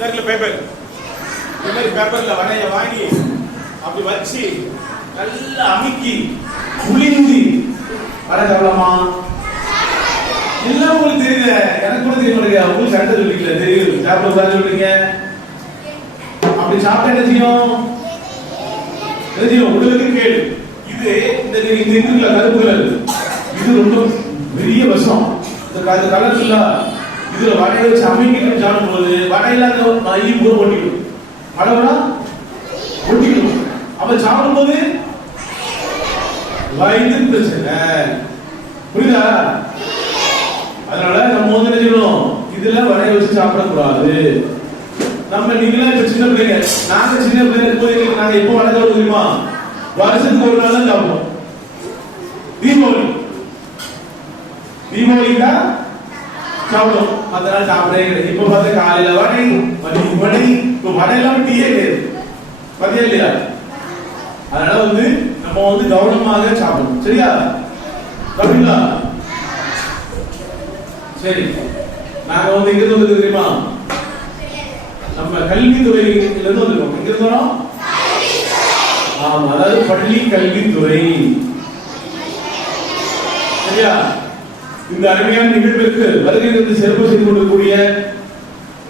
Paper இந்த மாதிரி பேப்பர்ல வடைய வாங்கி அப்படி வச்சு நல்லா அமுக்கி புளிந்தி வர சொல்லலாமா? எல்லாம் உங்களுக்கு தெரியல, எனக்கு கூட தெரிய மாட்டேங்க. உங்களுக்கு சண்டை சொல்லிக்கல, தெரியும் சாப்பிட உட்காந்து சொல்றீங்க. அப்படி சாப்பிட்டா என்ன செய்யும்? உங்களுக்கு கேளு. இது இந்த இருக்குல்ல கருப்பு கலர், இது ரொம்ப பெரிய விஷம். இந்த கலர் இல்ல, இதுல வடையை வச்சு அமைக்கிட்டு சாப்பிடும் போது வடையில அந்த மைய கூட ஒட்டிடும், மழை ஒட்டிடும். அப்ப சாப்பிடும் போது வயிற்று பிரச்சனை, புரியுதா? அதனால நம்ம வந்து என்ன செய்யணும், இதுல வடையை வச்சு சாப்பிடக்கூடாது. நம்ம நீங்களா இப்ப சின்ன பிள்ளைங்க, நாங்க சின்ன பிள்ளைங்க இருக்கும்போது நாங்க எப்போ வடை சாப்பிடுவோம் தெரியுமா? வருஷத்துக்கு ஒரு நாள் தான் சாப்பிடுவோம். தீபாவளி தான் சாப்பிடுவோம், மற்ற நாள் சாப்பிடவே கிடையாது. இப்ப பார்த்து காலையில வடை, மதியம் வடை, இப்ப வடை எல்லாம் டீயே கிடையாது, பத்தியா இல்லையா? அதனால வந்து நம்ம வந்து கவனமாக சாப்பிடணும், சரியா? அப்படிங்களா? சரி, நாங்க வந்து எங்க இருந்து தெரியுமா? நம்ம கல்வித்துறையில இருந்து வந்திருக்கோம். எங்க இருந்தோம்? ஆமா, அதாவது பள்ளி கல்வித்துறை, சரியா? இந்த அருமையான நிகழ்விற்கு வருகை தந்து சிறப்பு செய்து கொண்டிருக்கூடிய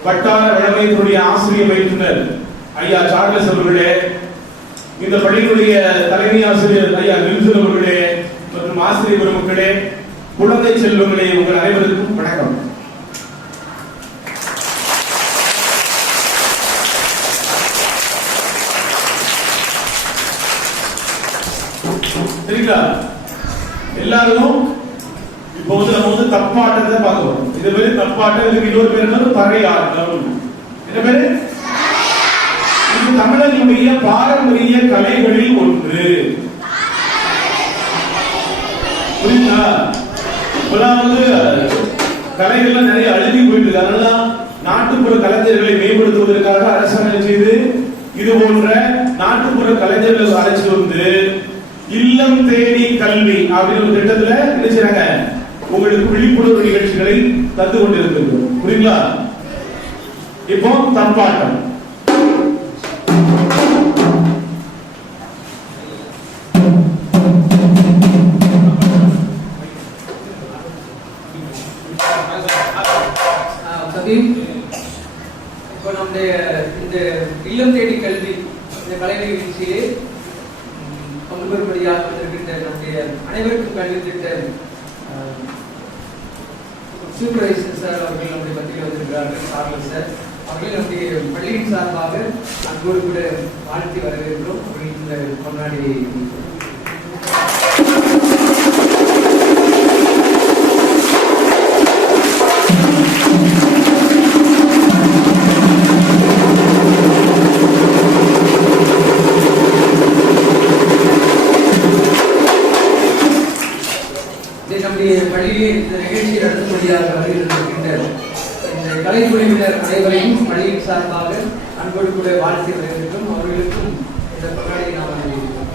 வட்டார வழமையினுடைய ஆசிரியர் பயிற்றுனர் ஐயா சார்லஸ் அவர்களே, இந்த பள்ளியினுடைய தலைமை ஆசிரியர் ஐயா வில்சன் அவர்களே மற்றும் ஆசிரியர் பெருமக்களே, குழந்தை செல்வங்களே, உங்கள் அனைவருக்கும் வணக்கம். சரிங்களா? எல்லாரும் இப்போ வந்து நம்ம வந்து தப்பாட்டத்தை பார்க்கிறோம். இது பேரு தப்பாட்டம், இதுக்கு இன்னொரு பேர் என்ன? பறையாட்டம். என்ன பேரு? இது தமிழர்களுடைய பாரம்பரிய கலைகளில் ஒன்று. புரியுதா? இப்பெல்லாம் வந்து கலைகள்லாம் நிறைய அழுகி போயிட்டு இருக்கு. அதனால நாட்டுப்புற கலைஞர்களை மேம்படுத்துவதற்காக அரசாங்கம் செய்து இது போன்ற நாட்டுப்புற கலைஞர்கள் அழைச்சி வந்து இல்லம் தேடி கல்வி அப்படின்னு ஒரு திட்டத்துல என்ன செய்றாங்க, உங்களுக்கு விழிப்புணர்வு நிகழ்ச்சிகளை தந்து கொண்டிருக்கிறது. புரியுங்களா? இப்போ தப்பாட்டம். இப்போ நம்முடைய இந்த இல்லம் தேடி கல்வி இந்த கலை நிகழ்ச்சியிலே பங்குபெறும்படியாக வந்திருக்கின்ற நம்முடைய அனைவருக்கும் கல்வி திட்ட சூப்பர்வைசர் சார் அவர்கள் நம்முடைய பத்திரிகை வந்திருக்கிறார்கள். சார்லஸ் சார் அவர்கள் நம்முடைய பள்ளியின் சார்பாக அன்போடு கூட வாழ்த்தி வரவேற்கிறோம். அவர்கள் இந்த கொண்டாடி பள்ளியை இந்த நிகழ்ச்சியை நடத்தும்படியாக வருகின்ற இந்த கலைக்குழுவினர் அனைவரையும் பள்ளியின் சார்பாக அன்போடு கூட வாழ்த்தி வருகின்றோம். அவர்களுக்கும் இந்த கொண்டாடியை நாம் அறிவிக்கிறோம்.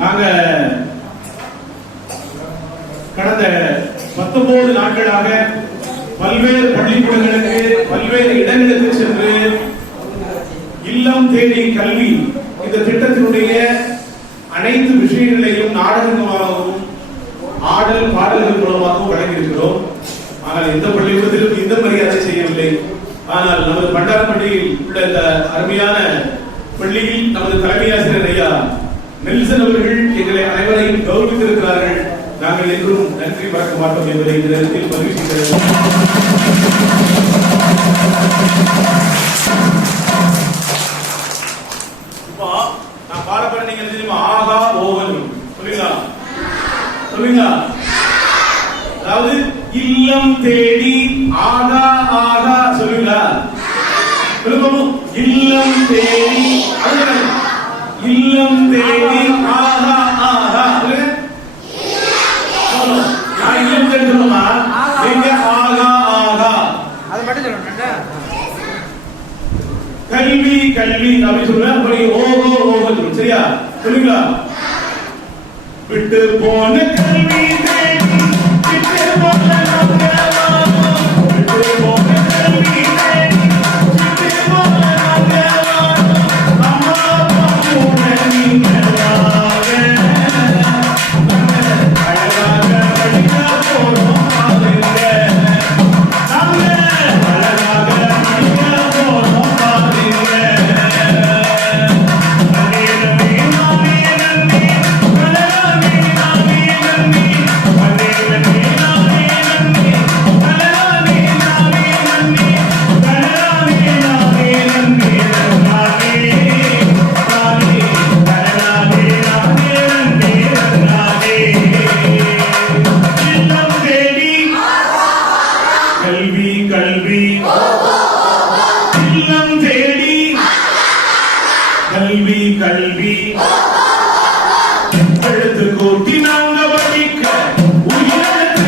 நாங்க கடந்த 19 நாட்களாக பல்வேறு பள்ளிக்கூடங்களுக்கு பல்வேறு இடங்களுக்கு சென்று இல்லம் தேடி கல்வி இந்த திட்டத்தினுடைய அனைத்து விஷயங்களையும் நாடகமாகவும் ஆடல் பாடல்கள் மூலமாகவும் வழங்கியிருக்கிறோம். ஆனால் எந்த பள்ளிக்கூடத்திலும் இந்த மரியாதை செய்யவில்லை. ஆனால் நமது பண்டாரப்பட்டியில் உள்ள இந்த அருமையான பள்ளியில் நமது தலைமை ஆசிரியர் ஐயா நெல்சன் அவர்கள் எங்களை அனைவரையும் கௌரவித்திருக்கிறார்கள். நாங்கள் என்றும் நன்றி மறக்க மாட்டோம் என்பதை இந்த நேரத்தில் பதிவு செய்கிறோம். இப்போ நான் பாட போற நீங்க தெரியுமா? ஆகா ஓவல் சொல்லுங்க சொல்லுங்க. அதாவது இல்லம் தேடி ஆகா ஆகா சொல்லுங்க. இல்லம் தேடி இல்லம் தேடி ஆகா ஆகா நான் இல்லம் தேடி சொல்லுமா? நீங்க ஆகா ஆகா அது மட்டும் சொல்லணும். கல்வி கல்வி அப்படி சொல்லுங்க. அப்படி ஓகோ ஓகோ சரியா சொல்லுங்களா? விட்டு போன கல்வி தேடி விட்டு போன நாங்க வாரோம். விட்டு போன கல்வி தேடி விட்டு போன நாங்க வாரோம். அம்மா அப்பா கூட நீங்க வாங்க. அழகாக படிக்க போறோம் பாருங்க. நாங்க அழகாக படிக்க போறோம் பாருங்க. கல்வி கல்வி இல்லம் தேடி கல்வி கல்வி எழுத்து கூட்டி நாங்க படிக்க உயிரெழுத்து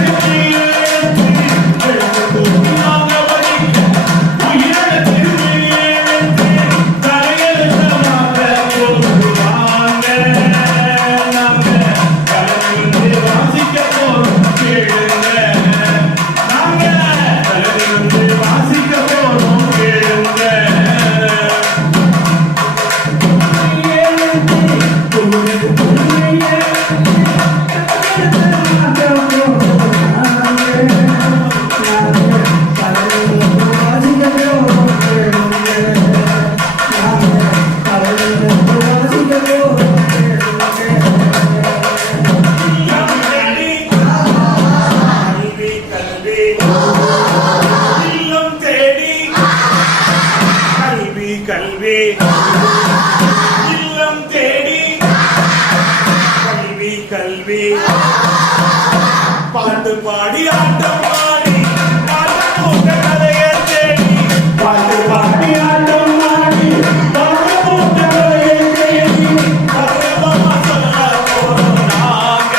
எழுத்து கூட்டி நாங்க படிக்க உயிரெழுத்து தலையெழுத்தமாக போடுவாங்க. நாங்க கலந்து வாசிக்க போறோம் கேளுங்க. நாங்க கலந்து வாசிக்க போறோம் கேளுங்க. இல்லம் தேடி கல்வி கல்வி இல்லம் தேடி கல்வி கல்வி பாட்டு பாடி ஆட்டம் பாடி பாட்டம் போட்ட கதையை தேடி பாட்டு பாடி ஆட்டம் பாடி பாட்டம் போட்ட கதையை தேடி பரவமா சொல்ல போறோம் நாங்க.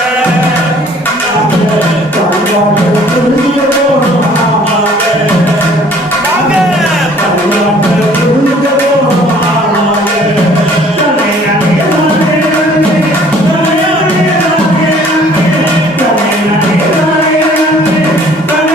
நாங்க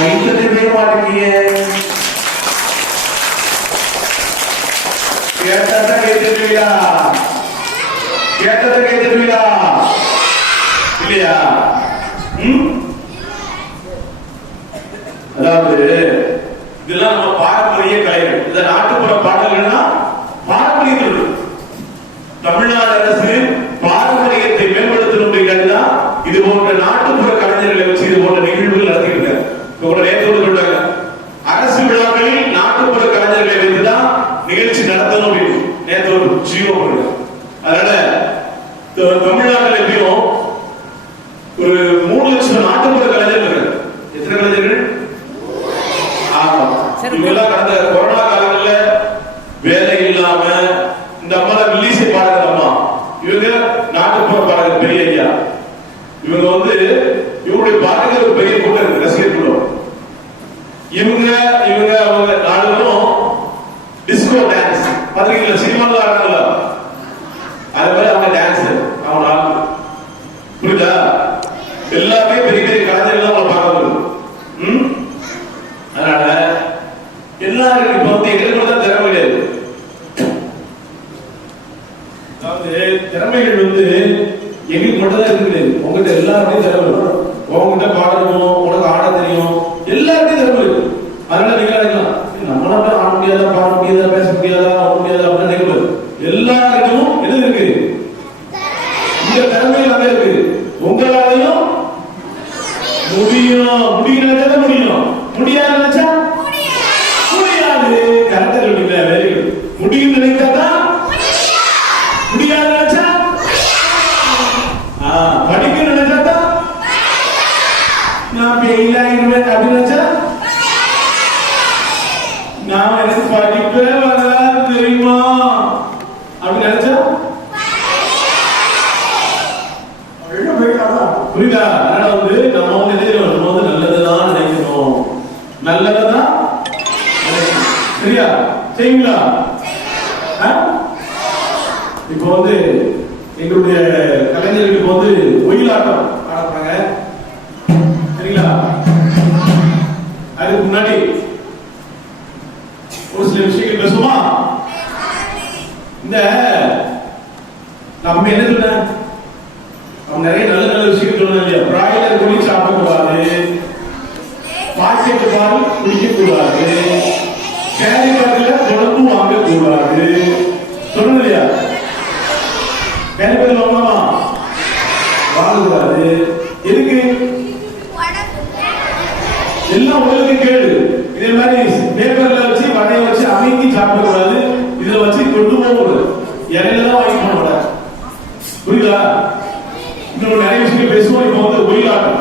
கைத்தட்டவே மாட்டீங்க. கேட்டத கைத்தட்டுவீங்களா? கேட்டத கைத்தட்டுவீங்களா? இல்லையா? அதாவது இதெல்லாம் நம்ம பாரம்பரிய கலைகள். இந்த நாட்டுப்புற பாடல்கள்னா பாரம்பரிய தொழில். தமிழ்நாடு அரசு பாரம்பரியத்தை மேம்படுத்தணும். இது போன்ற நாட்டுப்புற கலைஞர்களை வச்சு இது போன்ற நிகழ்வுகள் நடத்திருக்காங்க. நேற்று சொல்றாங்க அரசு விழாக்களில் நாட்டுப்புற கலைஞர்களை வைத்துதான் நிகழ்ச்சி நடத்தணும் அப்படின்னு நேற்று ஒரு ஜீவோ பண்ணுங்க. அதனால தமிழ்நாட்டில் எப்படியும் ஒரு 3 லட்சம் நாட்டுப்புற கலைஞர்கள். எத்தனை கலைஞர்கள்? இவங்கெல்லாம் கடந்த கொரோனா காலங்களில் வேலை இல்லாம இந்த அம்மா வில்லிசை பாடுற அம்மா, இவங்க நாட்டுப்புற பாடகர் பெரிய ஐயா. இவங்க இவங்களுடைய பாடகர் ஒரு பெரிய கூட்டம் இருக்கு, ரசிகர் கூட்டம். இவங்க அவங்க நாடுகளும் டிஸ்கோ டான்ஸ் பாத்தீங்களா, சினிமாவில் ஆடுறாங்களா, அது மாதிரி அவங்க டான்ஸ் அவங்க நாடு. புரியுதா? எல்லாமே பெரிய பெரிய கலைஞர்கள் அவங்க பார்க்க. அதனால எல்லாரும் இப்ப எங்களுக்கு தான் திறமை கிடையாது. அதாவது திறமைகள் எங்களுக்கு மட்டும் தான் இருக்குது. உங்ககிட்ட எல்லாருக்கும் திறமை இருக்கும். உங்ககிட்ட பாடணும், உனக்கு ஆட தெரியும், எல்லாருக்கும் திறமை இருக்கு. அதனால நீங்க நினைக்கலாம் நம்மளால ஆட முடியாதா, பாட முடியாதா, பேச முடியாதா, ஆட முடியாதா அப்படின்னு நினைக்கிறது. எல்லாருக்கும் எது இருக்கு? இந்த திறமைகள் அங்கே இருக்கு. உங்களாலையும் முடியும். முடியும் முடியும், முடியாது நினைச்சா முடியாது. கரெக்டா சொல்லுங்க. Very good. முடியும் நினைத்தா முடியாது நினைச்சா, படிக்க நினைச்சா நான் ஃபெயில் ஆகிடுவேன் அப்படின்னு நினைச்சா, நான் எனக்கு படிப்பே வராது தெரியுமா அப்படின்னு நினைச்சா புரியுதா? அதனால நம்ம நம்ம நல்லதுதான் நினைக்கணும், நல்லதான் சரியா செய்வீங்களா? இப்போ எங்களுடைய கலைஞர்களுக்கு ஒயிலாட்டம் ஆடுறாங்க சரிங்களா? அதுக்கு முன்னாடி ஒரு சில விஷயங்கள் பேசுமா? இந்த நம்ம என்ன சொன்ன, அவங்க நிறைய நல்ல நல்ல விஷயங்கள் சொன்னாங்க இல்லையா? பிராய்லர் கோழி சாப்பிடக்கூடாது, பாக்கெட் பால் குடிக்கக்கூடாது, கேரி பேக்ல குழம்பு வாங்கக்கூடாது சொல்லணும் இல்லையா? கேரி பேக்ல வாங்கலாமா? வாங்கக்கூடாது. எதுக்கு? எல்லாம் உங்களுக்கு கேடு. இதே மாதிரி பேப்பர்ல வச்சு வடையை வச்சு அமைக்கி சாப்பிடக்கூடாது, இதுல வச்சு கொண்டு போகக்கூடாது, இடையில தான் வாங்கி போன. புரியுதா? இன்னொரு நிறைய விஷயம் பேசுவோம். இப்போ ஒயிலாட்டம்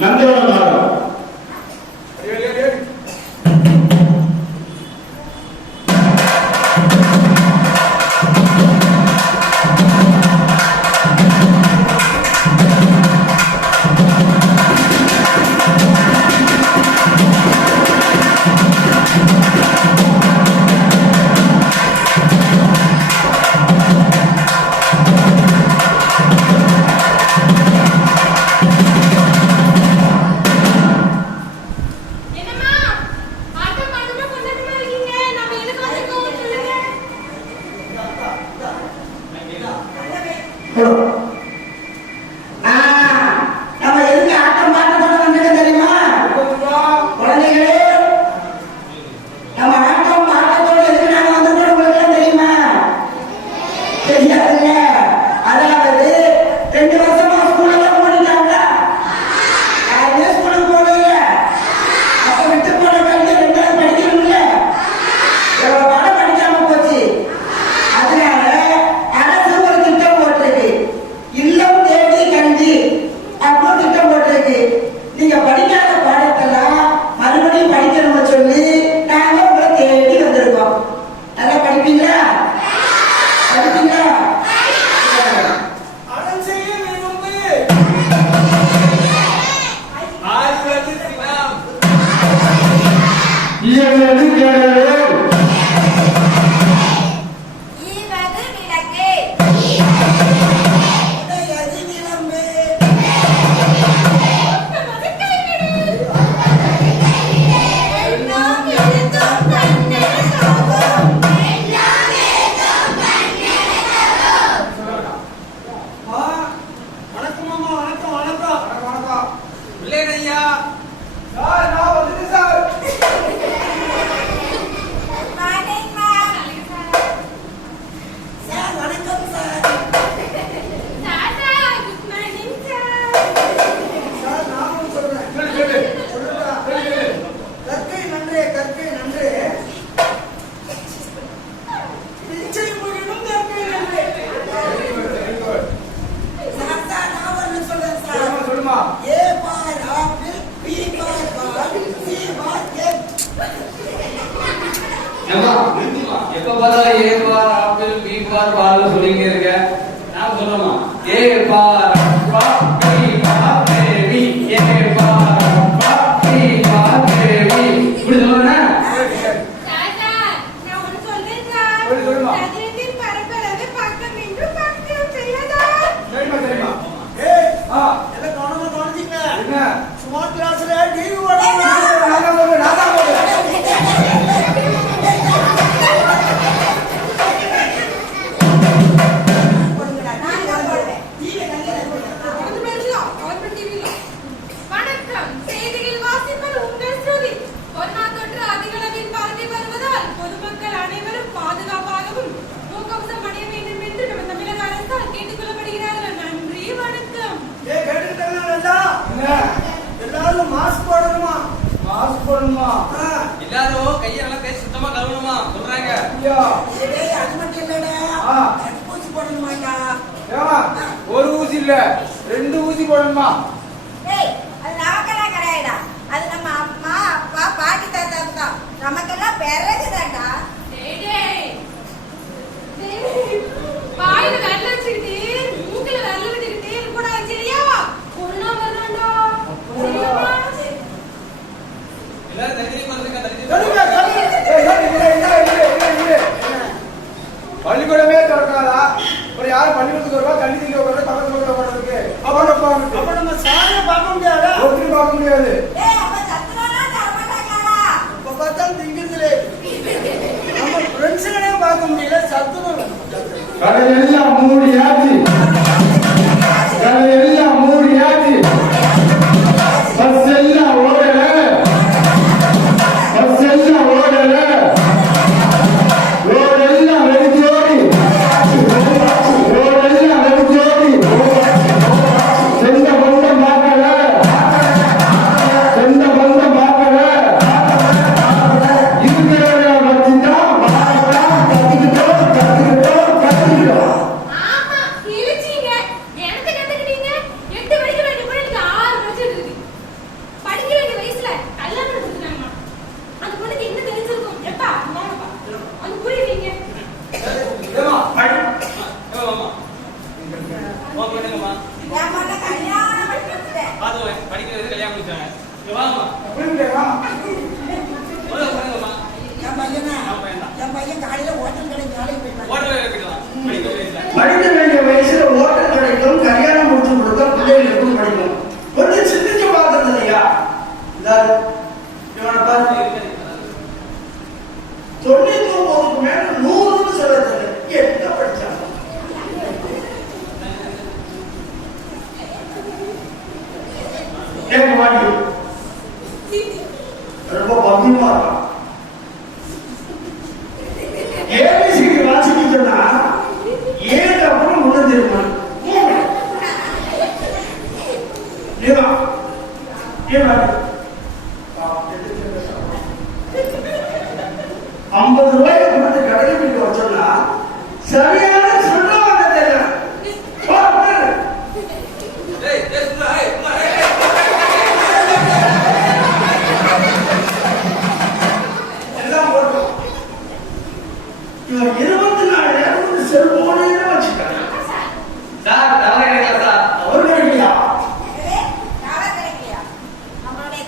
நந்தவனம் நாடகம். எப்ப பார்த்தாலும் ஏ பார் ஆப்பிள் பி பார் பால் சொல்லிங்க இருக்க. நான் சொல்றேமா ஏ பார் அப்பா பி பார் பேபி ஏ பார் அப்பா பி பார் பேபி இப்படி சொல்றேனா? தாத்தா நான் ஒன்னு சொல்றேன் சார். சதுரத்தின் பரப்பளவு பக்கம் என்று பக்கம் செய்யதா? தெரியுமா? ஏய் எல்லாம் கவனமா கவனிச்சீங்க. என்ன? ஸ்மார்ட் கிளாஸ்ல டிவி ஓடுறாங்க. நாதா போடு. வணக்கம். செய்தியில் வாசிப்பது உங்கள் ஸ்ருதி. கொரோனா தொற்று அதிகளவில் பரவி வருவதால் பொதுமக்கள் அனைவரும் பாதுகாப்பாகவும் முகக்கவசம் அணிய வேண்டும் என்று நம்ம தமிழக அரசால் கேட்டுக் கொள்ளப்படுகிறார்கள். நன்றி, வணக்கம். ஏய் கேட்டுட்டீங்களா? எல்லாரும் மாஸ்க் போடணுமா? மாஸ்க் போடணுமா? எல்லாரும் கையை நல்லா கை சுத்தமா கழுவணுமா சொல்றாங்க. ஏய் அது மட்டும் இல்லடா. தடுப்பூசி போடணுமாடா. ஒரு ஊசி இல்ல 2 ஊசி போடணுமா? ஏய் அது நமக்கெல்லாம் கிடையாதுடா. அது நம்ம அம்மா அப்பா பாட்டி தாத்தா தான். நமக்கெல்லாம் பிறகுதான்டா. டேய் டேய். வாயில வெல்ல வச்சிட்டு மூக்குல வெல்ல விட்டுக்கிட்டே இருக்க கூடாது, சரியா? கொரோனா வரணும்டா. சரியாமா? எல்லாரும் தனித்தனி வந்துங்க சொல்லுங்க பள்ளிக்கூடமே திறக்காதா? ஒரு யாரும் பள்ளிக்கூடத்துக்கு வருவா? தண்ணி தண்ணி உட்காந்து பக்கத்துல உட்காந்துருக்கு. அப்ப நம்ம சாரை பார்க்க முடியாதா? ஒருத்தரும் பார்க்க முடியாது. ஏய் அப்ப சத்துணவுலாம் தர மாட்டாங்கடா. இப்ப பார்த்தாலும் திங்கிறதுலே நம்ம ஃப்ரெண்ட்ஸுங்களே பார்க்க முடியல. சத்துணவு கடையெல்லாம் மூடியாச்சு. கடையெல்லாம் மூடியாச்சு. பஸ் எல்லாம் ஓடல. பஸ் எல்லாம் ஓடல. ரோடெல்லாம் வெடிச்சோடி. ரோடெல்லாம் வெடிச்சோடி. செந்த பந்தம் பார்க்கல. செந்த பந்தம் பார்க்கல. இருக்கிறவங்க வச்சுதான் கத்துக்கிட்டோம். ஆமா, படிக்கிறது கல்யாணம் முடிச்சாங்க. இங்க வாங்கம்மா. புரியுதுங்களா? போதுங்கம்மா. என் பையனா நான் பையன்தான். என் பையன் காலையில ஹோட்டல் கடைக்கு வேலைக்கு போயிட்டான். ஓட்ட வேலை போயிடலாம். படிக்க வயசுல. படிக்க வேண்டிய வயசுல ஓட்டல் கிடைக்கும், கல்யாணம் முடிச்சு கொடுத்தா பிள்ளைகளுக்கும் படிக்கும். கொஞ்சம் சிந்திச்சு பார்த்தது இல்லையா? இவனை பார்த்து 99க்கு மேல 100ன்னு சொல்றது என்ன படிச்சாங்க? ஏன் வாடி ரொம்ப பத்தியமா இருக்கான். ஏபிசிடி வாசிக்க சொன்னா ஏழு அப்புறம் முன்ன தெரியுமா? ₹50 கொடுத்து கடைக்கு வச்சோம்னா சரியான சொல்லுவாங்க தெரியல. டேய் டேய் சும்மா ஏய் சும்மா ஏய் எல்லாம் போட்டோம். இவன் 24 நேரம் செல்போனே வச்சுட்டாங்க. சார் தவறு கிடைக்கல சார். அவர்களுடைய டவர் கிடைக்கலையா? நம்மளுடைய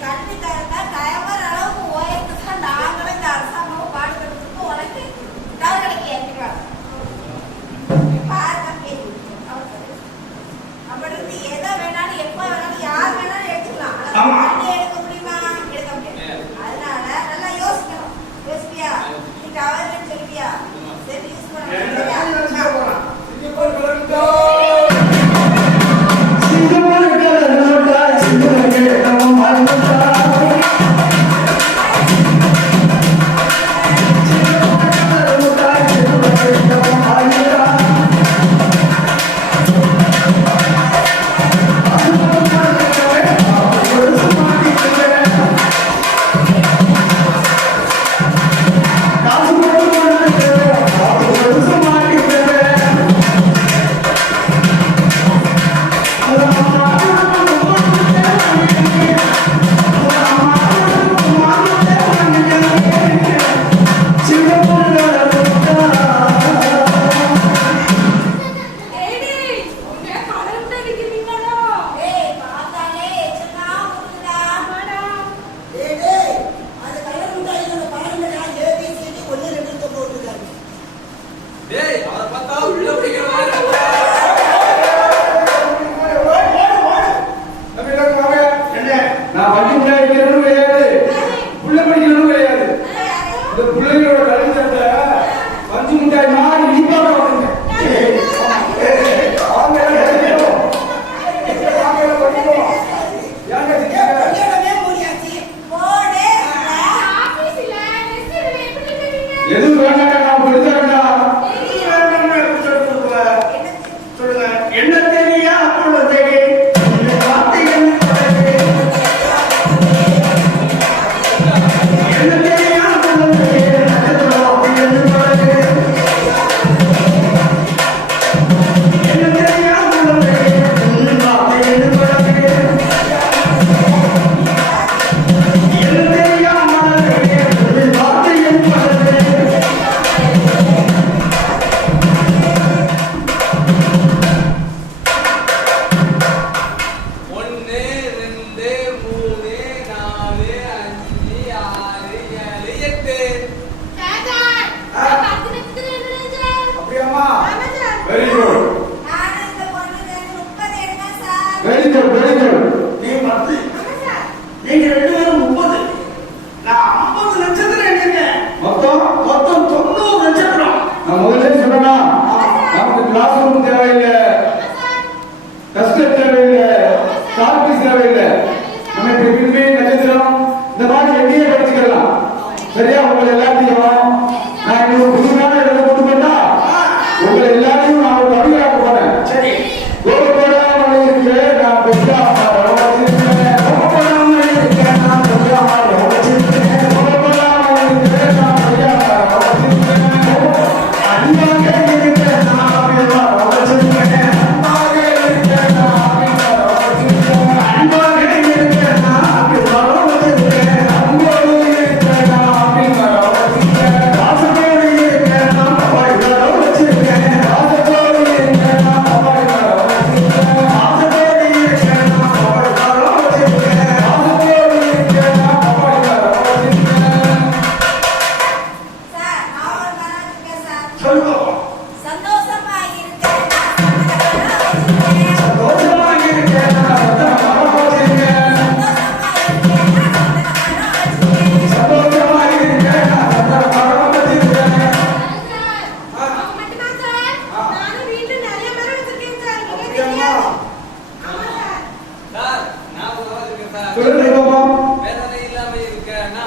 சார். சொல்லுங்க பாப்போம். வேதனை இல்லாம இருக்கேன்னா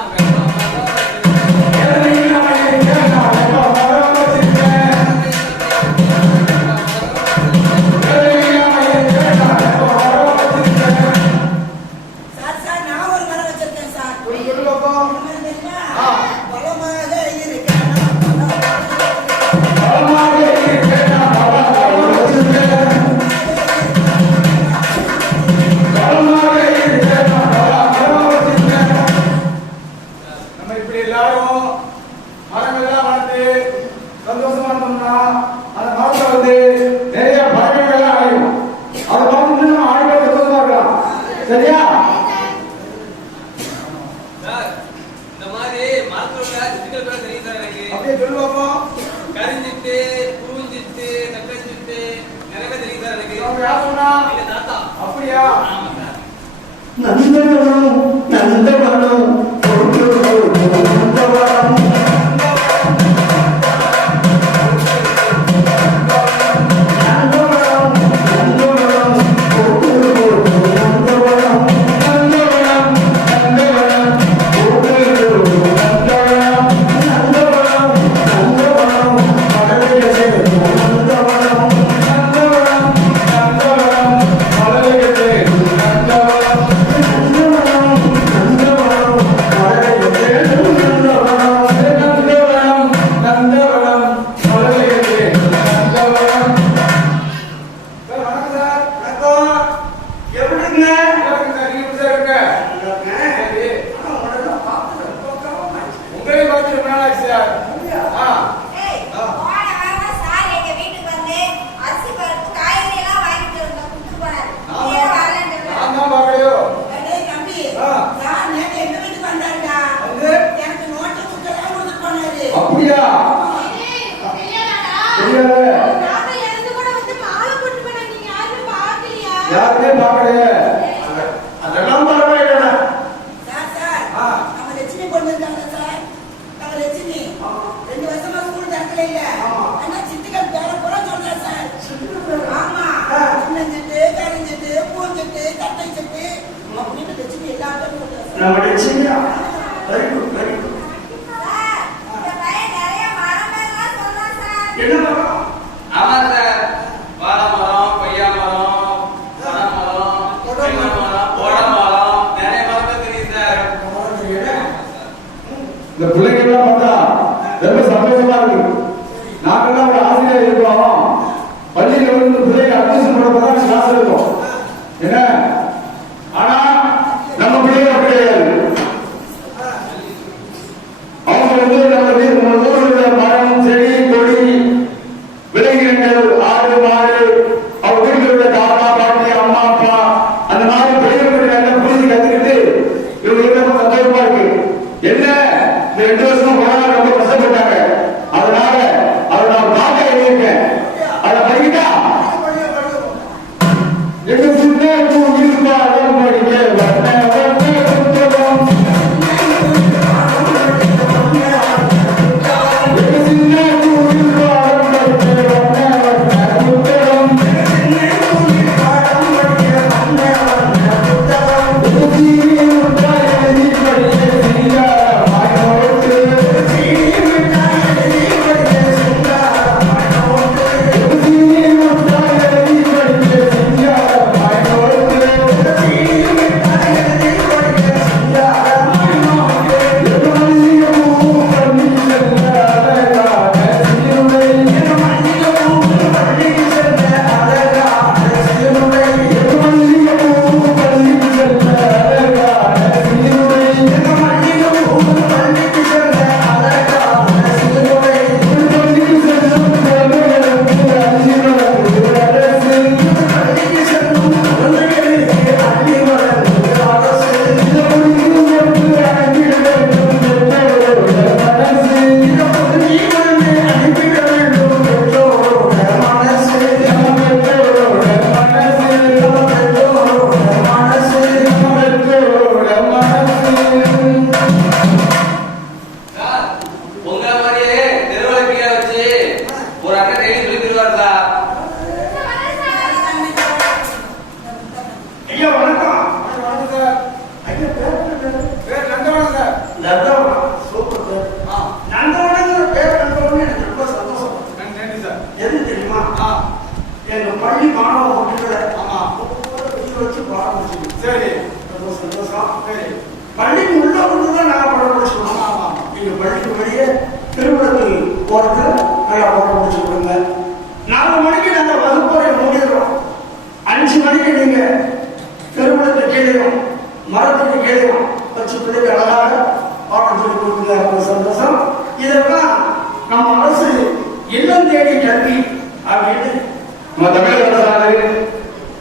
வேதனை இல்லாம இருக்கேன் நான் வெப்பம் வச்சிருக்கேன். வேதனை இல்லாம இருக்கேன் நான் வெப்பம் வச்சிருக்கேன். சார் நான் ஒரு மரம் வச்சிருக்கேன் சார். சொல்லு பாப்போம். என்ன தெரியுமா? ஆ. பலமாக இருக்கேன் பலமாக இருக்கேன் நான் பலம் வச்சிருக்கேன். பலமாக இருக்கேன் நான் பலம் வச்சிருக்கேன். நம்ம இப்படி எல்லாரும் மரங்கள்லாம் வளர்த்து சந்தோஷமா இருந்தோம்னா அந்த மரத்தை வந்து நிறைய பறவைகள்லாம் அடையும். அதை பார்த்து நம்ம ஆய்வு சந்தோஷமா இருக்கலாம். சரியா? சார் இந்த மாதிரி மரத்துல உள்ள சிட்டுகள் பேர் தெரியும் சார் எனக்கு. அப்படியே சொல்லு பாப்போம். கரிஞ்சிட்டு பூஞ்சிட்டு தக்கச்சிட்டு நிறைய பேர் தெரியும் சார் எனக்கு. அவங்க யார் சொன்னா? எங்க தாத்தா. அப்படியா? ஆமா சார். நந்தவனம் நந்தவனம் நந்தவனம் உங்களையும் பார்த்து ரொம்ப நாள் ஆச்சு சார். ஏய், போன வாரம் சார் எங்க வீட்டுக்கு வந்து அரிசி பருப்பு காய்கறி எல்லாம் வாங்கிட்டு வந்து கொடுத்து போனாரு. நீ ஏன் வரலன்னு நான் சொல்ற? தான் பார்க்கலையோ. டேய் தம்பி, ஆ. சார் நேத்து எங்க வீட்டுக்கு வந்தாருடா. வந்து? எனக்கு நோட்டு புக் எல்லாம் கொடுத்து போனாரு. அப்படியா? ஏய், தெரியாதாடா? தெரியாது. தாத்தா இறந்து கூட வந்து மாலை போட்டு போனாங்க. நீங்க யாருமே பார்க்கலையா? யாருமே பார்க்கலையே. அதெல்லாம் பரவாயில்லை. சார், ஆ. நம்ம லட்சுமி பொண்ணு இருக்காங்க சார். நம்ம லட்சுமி 2 வருஷமா ஸ்கூல் திறக்கல இல்ல. ஆமா. ஆனா சிட்டுகள் பேர பூரா சொல்றா சார். ஆமா. ஆ. சின்னஞ்சிட்டு, கரிஞ்சிட்டு, பூஞ்சிட்டு, தட்டை சிட்டு அப்படின்னு லட்சுமி எல்லாத்தையும் சொல்றா சார். நம்ம லட்சுமியா? Very good, very good. Sir, இந்த பையன் நிறைய மரமெல்லாம் சொல்றான் சார். என்ன மரம்? ஆமா சார். வாழை மரம், கொய்யா மரம், பனை மரம், தென்னை மரம், ஓட மரம் நிறைய மரம் தெரியும் சார். இந்த பிள்ளைங்கெல்லாம் பார்த்தா ரொம்ப சந்தோஷமா இருக்கு. நாங்கெல்லாம் ஒரு ஆசிரியர் இருக்கோம். பள்ளியில வந்து இந்த பிள்ளைங்க அட்மிஷன் போடப்பதான் கிளாஸ் இருக்கும். என்ன? ஆனா நம்ம பிள்ளைங்க அப்படி கிடையாது. அவங்க வந்து நம்ம ஊருடைய மரம், செடி, கொடி, விலங்கினங்கள், ஆடு, மாடு, அவங்க வீட்டில் உள்ள தாத்தா, பாட்டி, அம்மா, அப்பா அந்த மாதிரி பெரியவர்கள் நல்லா புரிஞ்சு கத்துக்கிட்டு இவங்க ரொம்ப சந்தோஷமா இருக்கு. என்ன இந்த 2 வருஷம் கொரோனா ரொம்ப கஷ்டப்பட்டாங்க. பேர் நந்தவனம் சார். நந்தவனம் சூப்பர் சார். நந்தவனங்கிற பேர் நந்தவனம் எனக்கு ரொம்ப சந்தோஷம். நன்றி சார். எது தெரியுமா? எங்க பள்ளி மாணவ மக்கள்களை வச்சு பாடம் வச்சுக்கணும். சரி ரொம்ப சந்தோஷம். சரி பள்ளிக்கு உள்ள தான் நாங்க பாடம் படிச்சுக்கணும். நீங்க பள்ளிக்கு வெளியே திருமணத்தில் போறது நல்லா பாடம் படிச்சு கொடுங்க. 4 மணிக்கு நாங்க வகுப்பறை மூடிடுறோம். 5 மணிக்கு நீங்க திருமணத்தை கீழையும் மரத்துக்கு கீழையும் வச்சு பிள்ளைக்கு அழகாக பாடம் சொல்லி கொடுக்குங்க. ரொம்ப சந்தோஷம். இதெல்லாம் நம்ம அரசு இல்லம் தேடி கல்வி அப்படின்னு நம்ம தமிழக அரசானது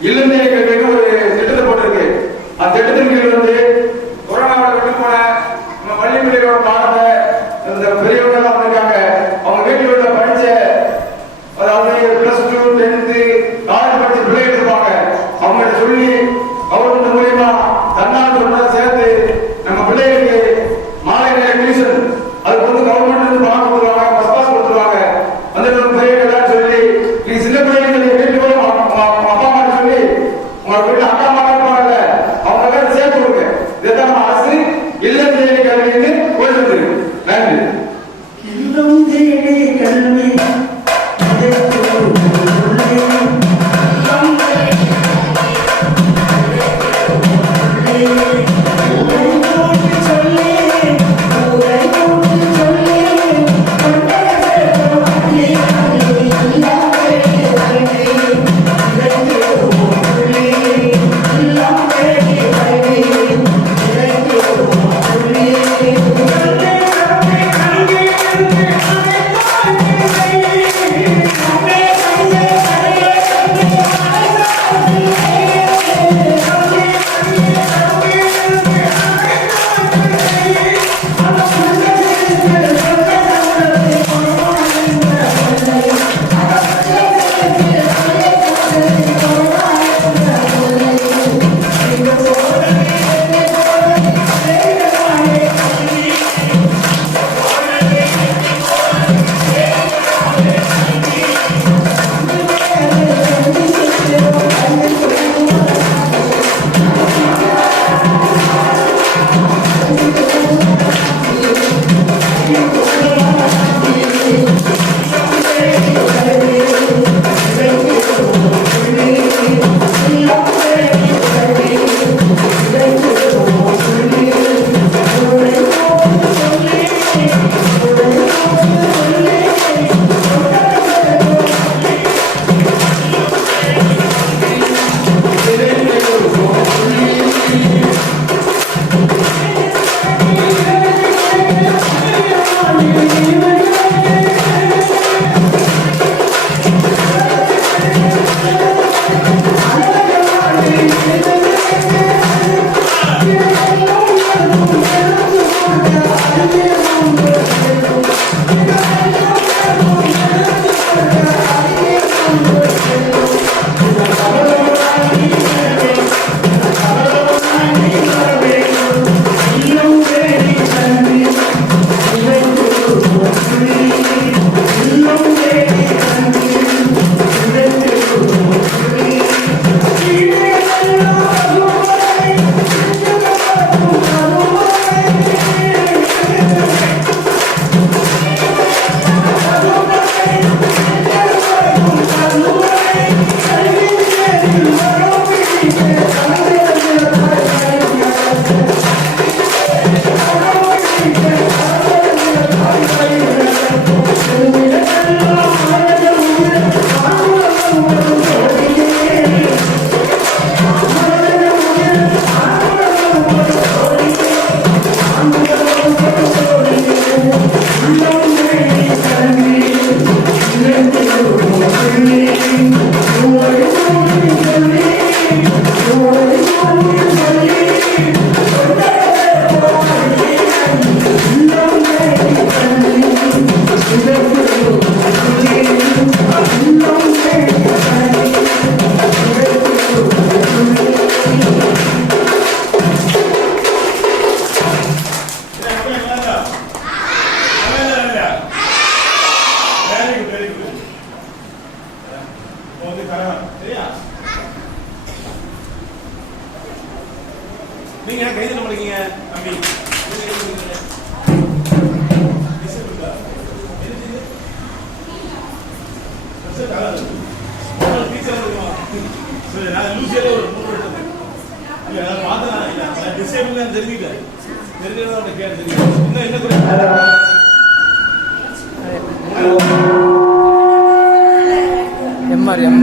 இல்லம் தேடி கல்விக்கு ஒரு திட்டத்தை போட்டிருக்கு. அந்த திட்டத்தின் கீழ் வந்து கொரோனாவோட விட்டு போன நம்ம பள்ளி பிள்ளைகளோட பாடத்தை இந்த பெரியவங்க எல்லாம் இருக்காங்க. அவங்க வீட்டில் உள்ள படிச்ச அதாவது +2, 10th, காலேஜ் படிச்ச பிள்ளைகள் இருப்பாங்க. அவங்கள்ட்ட சொல்லி கவர்மெண்ட் மூலியமா தன்னார்வ தொண்டரை சேர்த்து நம்ம பிள்ளைகளுக்கு மாலை நேர டியூஷன் அதுக்கு வந்து கவர்மெண்ட் வந்து பணம் கொடுத்துருவாங்க, பஸ் பாஸ் கொடுத்துருவாங்க. வந்து பெரியவங்க எல்லாம் சொல்லி நீ சின்ன பிள்ளைங்க வீட்டுக்கு அப்பா அம்மா சொல்லி உங்க வீட்டுல அக்கா அம்மா இருப்பாங்கல்ல அவங்க எல்லாம் சேர்த்து கொடுங்க. இதுதான் அரசு இல்லம் தேடி கல்வின்னு போயிட்டு கைது பண்ணிக்கீங்க தம்பி. எம்ஆர்எம்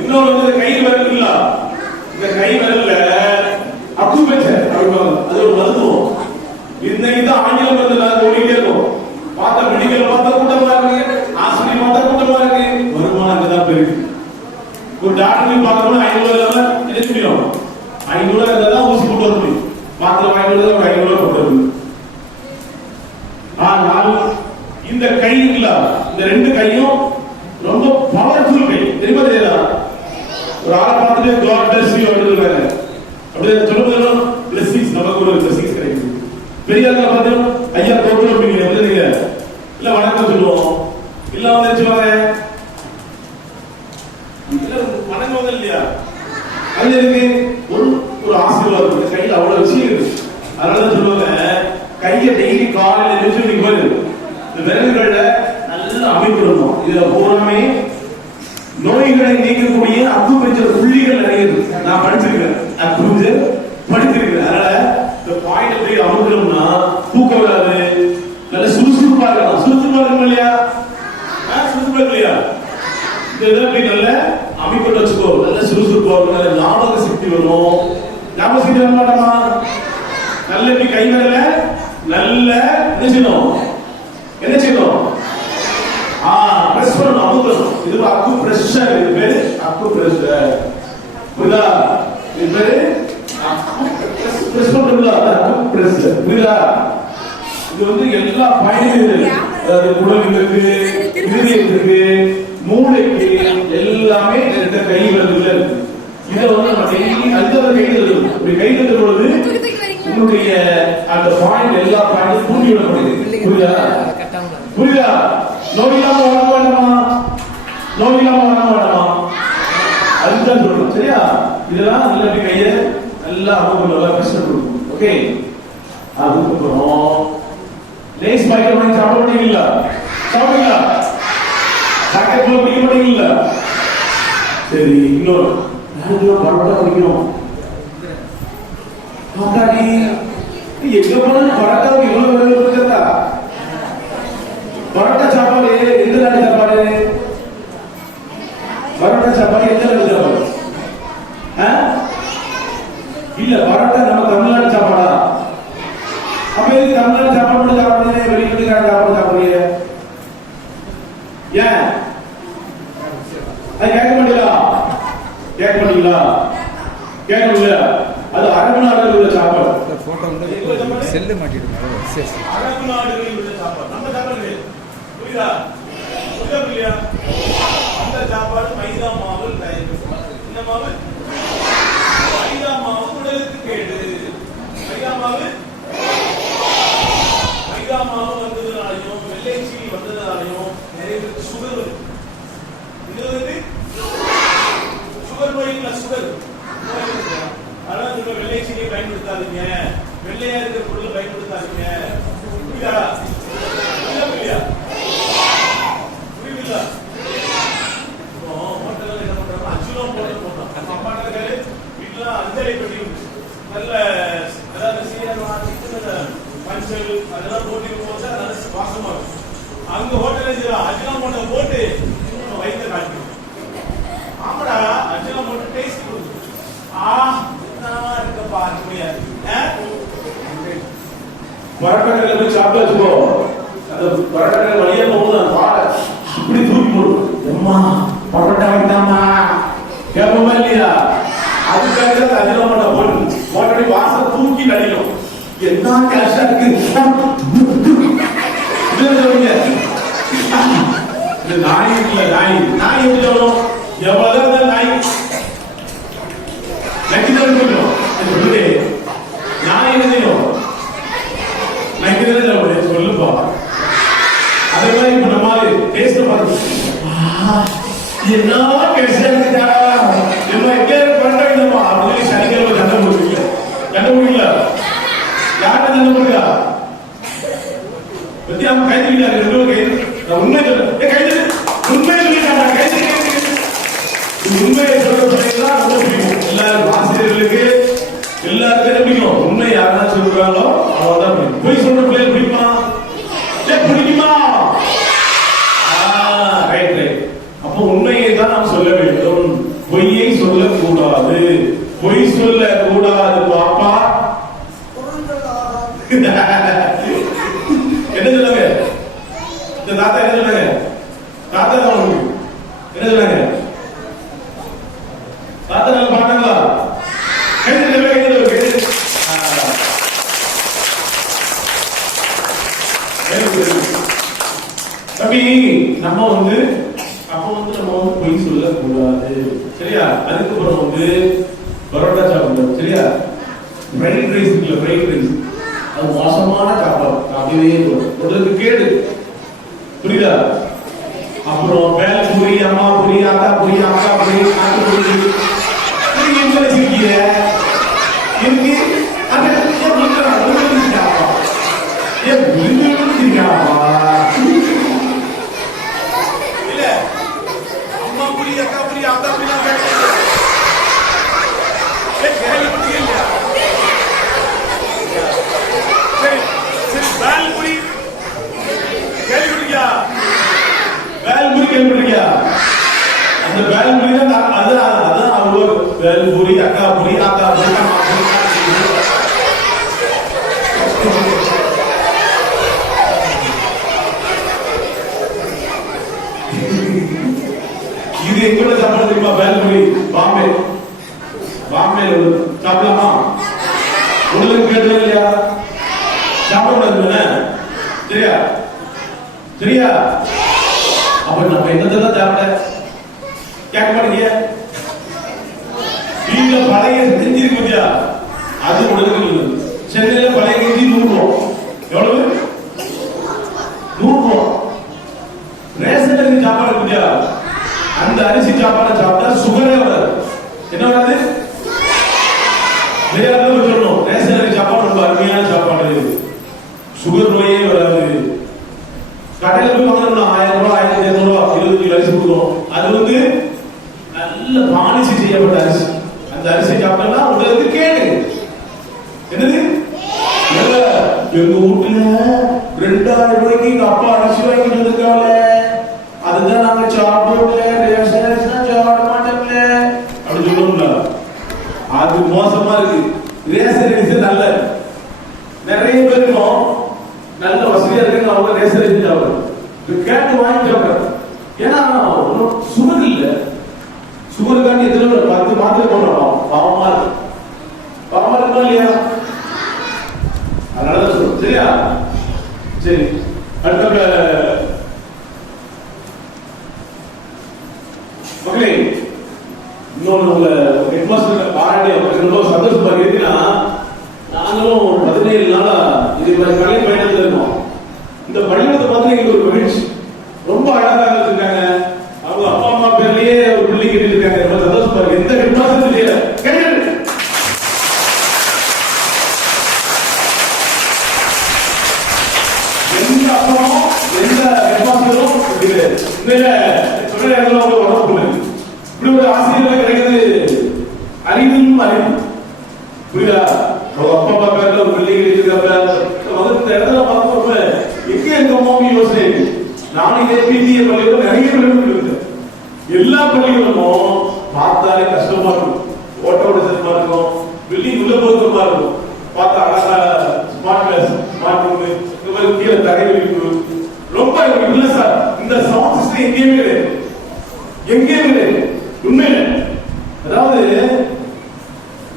இன்னொரு கை விரல் இல்ல, இந்த கை விரல்ல அக்குபஞ்சர் அப்படிம்பாங்க, அது ஒரு மருத்துவம். இன்னைக்கு தான் ஆங்கில மருந்து ஓடிட்டே இருக்கும். பார்த்தா மெடிக்கல் பார்த்தா கூட்டமா இருக்கு, ஆஸ்பத்திரி பார்த்தா கூட்டமா இருக்கு, வருமானம் அங்கதான் பெருக்கு. ஒரு டாக்டர் பார்க்கணும் 500 என்ன முடியும், 500 இருந்தாதான் ஊசி போட்டு வர முடியும். மாத்திரை வாங்கிட்டு ஒரு 500 போட்டு வர முடியும். ஆனால் இந்த கை இல்ல, இந்த ரெண்டு கையும் ரொம்ப பவர்ஃபுல் கை, தெரியுமா தெரியாதா? ஒரு ஆளை பார்த்துட்டு God bless you அப்படின்றாங்க. அப்படியே சொல்லும்போது blessings, நமக்கு ஒரு blessings கிடைக்குது. பெரிய ஆளை பார்த்து ஐயா தோற்று அப்படிங்க இல்லைங்க, இல்ல வணக்கம் சொல்லுவோம், இல்ல வந்து வச்சுவாங்க வணக்கம் வந்து இல்லையா, அது இருக்கு ஒரு ஆசீர்வாதம். இந்த கையில அவ்வளவு விஷயம் இருக்கு. அதனாலதான் சொல்லுவாங்க கையை டெய்லி காலையில எழுந்து நீங்க பாரு, இந்த விரல்கள்ல நல்ல அமைப்பு இருக்கும். இதுல பூராமே நோய்களை நீக்கக்கூடிய அக்குபஞ்சர் புள்ளிகள் நிறைய இருக்கு. நான் படிச்சிருக்கேன், அக்குபஞ்சர் படிச்சிருக்கேன். அதனால இந்த பாயிண்ட் போய் அமுக்கணும்னா தூக்கம் வராது, நல்ல சுறுசுறுப்பா இருக்கலாம். சுறுசுறுப்பா இருக்கும் இல்லையா, சுறுசுறுப்பா இல்லையா, இந்த இதெல்லாம் நல்ல அமைப்பு வச்சுக்கோ, நல்ல சுறுசுறுப்பா இருக்கும், நல்ல ஞாபக சக்தி வரும். ஞாபக சக்தி வர மாட்டோமா, நல்ல இப்படி கை வரல நல்ல என்ன செய்யணும், என்ன செய்யணும், பிரஸ் பண்ணணும், அமுக்கணும். இது அக்கு பிரஷர், இது பேரு அக்கு பிரஷர். புரியுதா? இது பேரு பிரஸ் பண்றதுல அக்கு பிரஷர். புரியுதா? இது வந்து எல்லா பாயிண்ட்லயும், அதாவது உடலுக்கு, இதயத்துக்கு, மூளைக்கு எல்லாமே இந்த கை விரல்ல இருக்கு. இதை வந்து நம்ம டெய்லி அந்த கையில் இருக்கும். இப்படி கை தட்டும் பொழுது உங்களுடைய அந்த பாயிண்ட் எல்லா பாயிண்டும் தூண்டி விடப்படுது. புரியுதா? புரியுதா? நோய் இல்லாம வாழ வேண்டாமா? நோய் இல்லாம வாழ வேண்டாமா? அதுதான் சொல்லணும். சரியா? இதெல்லாம் நல்ல கையை நல்லா அவங்க நல்லா பிரஷர் கொடுக்கும். ஓகே, அதுக்கப்புறம் லேஸ் பாக்கெட் வாங்கி சாப்பிட மாட்டீங்களா? சாப்பிடுங்களா? பாக்கெட் போல பிடிக்க மாட்டீங்களா? சரி, இன்னொரு பரோட்டா பிடிக்கும். மாட்டாடி எங்க போனாலும் பரோட்டா இவ்வளவு விலை இருக்கிறதா? பரோட்டா சாப்பாடு எந்த நாட்டு சாப்பாடு? பரோட்டா சாப்பாடு எந்த நாட்டு சாப்பாடு? இல்ல, பரோட்டா நம்ம தமிழ்நாடு சாப்பாடா? அப்ப இது தமிழ்நாடு சாப்பாடு சாப்பிடுறேன், வெளிநாட்டுக்கார சாப்பாடு சாப்பிடுறீங்க ஏன்? அது கேட்க மாட்டீங்களா? கேட்க மாட்டீங்களா? கேட்க முடியல. அது அரபு நாடுகளில் உள்ள சாப்பாடு. செல்லு மாட்டிடுங்க. அரபு நாடுகளில் உள்ள சாப்பாடு நம்ம சாப்பாடு கிடையாது. புரியுதா? புரியுதா? அந்த சாப்பாடு மைதா மாவு தயாரிக்கும். இந்த மாவு மைதா மாவு உடலுக்கு கேடு. மைதா மாவு வந்ததுனாலையும் வெள்ளை சீனி வந்ததுனாலையும் நிறைய பேருக்கு சுகர் வருது. இது வந்து சுகர் நோய்கள சுகர். அதனால நீங்க வெள்ளை சீனியை பயன்படுத்தாதீங்க, வெள்ளையா இருக்கிற பொருளை பயன்படுத்தாதீங்க. புரியுதா? புரியுதா? புரியுதா? இப்போ ஹோட்டல்ல என்ன பண்றாங்க? அஜினோ போடுறாங்க. நம்ம அம்மாட்ட வீட்டுல அஞ்சரை பெட்டி நல்ல அதாவது மஞ்சள் அதெல்லாம் போட்டு போச்சா நல்ல வாசமா இருக்கும். அங்க ஹோட்டல்ல அஜினோ போட்டு வயிற்று காட்டணும். ஆமாடா, அஜினோ டேஸ்ட் கொடுக்கும். இருக்க பார்க்க முடியாது. பரோட்டாக்கள் போய் சாப்பிட்டு வச்சுக்கோ, அந்த பரோட்டாக்கள் வழியா போகுது, அந்த பாலை அப்படி தூக்கி போடும். அம்மா பரோட்டா வைத்தாமா கேட்போமா இல்லையா? அதுக்காக அதிகம் பண்ண போட்டு போட்டடி வாசல் தூக்கி நடிக்கும். என்ன கேஷா இருக்கு இது நாய் இல்ல, நாய் நாய் எப்படி சொல்லணும்? எவ்வளவு நாய் நக்கிதான் நான் என்ன செய்யும்? நக்கிதான் சொல்லுப்பா. அதே மாதிரி இப்ப நம்ம டேஸ்ட் பார்த்து என்ன டேஸ்டா இருக்குதா என்ன எங்கே பண்றீங்கப்பா அப்படின்னு சனிக்கிழமை சண்டை முடிக்கல யார்கிட்ட சண்டை முடிக்கா பத்தி அவங்க கைதிக்கிறாங்க. ரெண்டு கை உண்மை சொல்ல கைது உண்மை சொல்லிட்டாங்க. கைது உண்மையை சொல்லப்பட்டதுதான் ரொம்ப பிடிக்கும். எல்லாரும் ஆசிரியர்களுக்கு எல்லாருக்கும் பிடிக்கும். உண்மை யாரா சொல்றாங்களோ அவதான் பிடிக்கும். பொய் சொல்ற பிள்ளைகள் பிடிக்குமா? பிடிக்குமா? Right right. அப்போ உண்மையை தான் நாம் சொல்ல வேண்டும், பொய்யை சொல்லக்கூடாது. பொய் சொல்ல கூடாது பாப்பா. என்ன சொன்னாங்க இந்த தாத்தா? என்ன சொன்னாங்க தாத்தா? என்ன சொன்னாங்க தாத்தா? நம்ம பாட்டாங்களா? தம்பி, நம்ம வந்து அப்ப வந்து நம்ம வந்து பொய் சொல்ல கூடாது. சரியா? அதுக்கப்புறம் வந்து பரோட்டா சாப்பிடுறோம். சரியா? ஃப்ரைட் ரைஸ் இல்ல, ஃப்ரைட் ரைஸ் அது மோசமான சாப்பாடு. அப்படியே உடலுக்கு கேடு. புரியுதா? அப்புறம் வேலை பூரி, அம்மா பூரி, அக்கா பூரி, அக்கா பூரி, அக்கா பூரி. நீங்க என்ன வச்சிருக்கீங்க? இருக்கு அது இல்ல அம்மா பூரி, அக்கா பூரி, அக்கா பூரி சரி சரி. வேல் பூரி கேள்விப்பட்டிருக்கியா? வேல் பூரி கேள்விப்பட்டிருக்கியா? அந்த வேல் பூரி தான் அதான் அவ்வளோ வேல் பூரி, அக்கா பூரி, அக்கா பூரி, அம்மா பூரி. இது எங்கூட சாப்பிட தெரியுமா? வேல் பூரி பாம்பே சாப்பிடலாமா? உங்களுக்கு கேட்டது இல்லையா? சாப்பிடக்கூடாது. சரியா? சரியா? அப்ப நம்ம என்னதான் சாப்பிட கேட்க மாட்டீங்க? வீட்டுல பழைய செஞ்சிருக்கு அது உடலுக்கு. சென்னை சாப்பாடு குடிச்சா அந்த அரிசி சாப்பாடு சாப்பிட்டா சுகரே வராது. என்ன வராது? சொல்லணும். ரேஷன் அரிசி சாப்பாடு ரொம்ப அருமையான சாப்பாடு, சுகர் நோயே வராது. கடையில போய் வாங்கணும் 1000 ரூபாய் 1200 ரூபாய் 20 கிலோ அரிசி கொடுக்குறோம். அது வந்து நல்ல பாலிசி செய்யப்பட்ட அரிசி. அந்த அரிசி சாப்பிட்டா உங்களுக்கு கேடு. என்னது? எங்க வீட்டுல 2000 ரூபாய்க்கு எங்க அப்பா அரிசி வாங்கிட்டு வந்திருக்காங்க, அதுதான் நாங்க சாப்பிடல, ரேஷன் அரிசி சாப்பிட மாட்டோம்ல அப்படி சொல்லணும்ல. அது மோசமா இருக்கு. ரேஷன் அரிசி நல்ல நிறைய பேருக்கும் நல்ல வசதியா இருக்கு, அவங்க ரேஷன் அரிசி சாப்பிடுறாங்க, கேட்டு வாங்கி சாப்பிடுறாங்க. ஏன்னா சுகர் இல்ல, சுகருக்காண்டி எத்தனை 10 மாத்திரை போடுறோம். பாவமா இருக்கு, பாவமா இருக்குமா இல்லையா? அதனால சொல்றோம். சரியா? சரி, அடுத்த மகளே, இன்னொன்று உங்களை ஹெட்மாஸ்டர் பாராட்டி ரொம்ப சந்தோஷமா இருக்குன்னா, நாங்களும் 17 நாளா இது மாதிரி கலை பயணத்தில் இருக்கோம். இந்த பள்ளிக்கூடத்தை பார்த்து எங்களுக்கு ஒரு மகிழ்ச்சி. ரொம்ப அழகாக இருக்காங்க. அவங்க அப்பா அம்மா பேர்லயே ஒரு பிள்ளை கட்டிட்டு இருக்காங்க. ரொம்ப சந்தோஷமா இருக்கு. எந்த ஹெட்மாஸ்டர் இல்லையா? எந்த அப்பாவும் எந்த ஹெட்மாஸ்டரும் இப்படி ஒரு ஆசிரியர்கள் கிடைக்கிறது அறிவும் அறிவு. புரியுதா? அப்பா அம்மா பேர்ல ஒரு பிள்ளைங்க இந்த இடத்துல பார்க்க எங்க இருக்கோமோ யோசனை இருக்கு. நானும் ஏபிடிஏ பள்ளிகளும் நிறைய பள்ளிகள் இருக்கு. எல்லா பள்ளிகளும் பார்த்தாலே கஷ்டமா இருக்கும், ஓட்டோட செல்மா இருக்கும், பில்டிங் உள்ள போதுமா இருக்கும். பார்த்தா அழகா ஸ்மார்ட் கிளாஸ், ஸ்மார்ட் ரூம், இந்த மாதிரி கீழே தரைவிரிப்பு ரொம்ப இல்ல சார். இந்த சவுண்ட் சிஸ்டம் எங்கேயுமே கிடையாது, எங்கேயுமே கிடையாது. உண்மையில அதாவது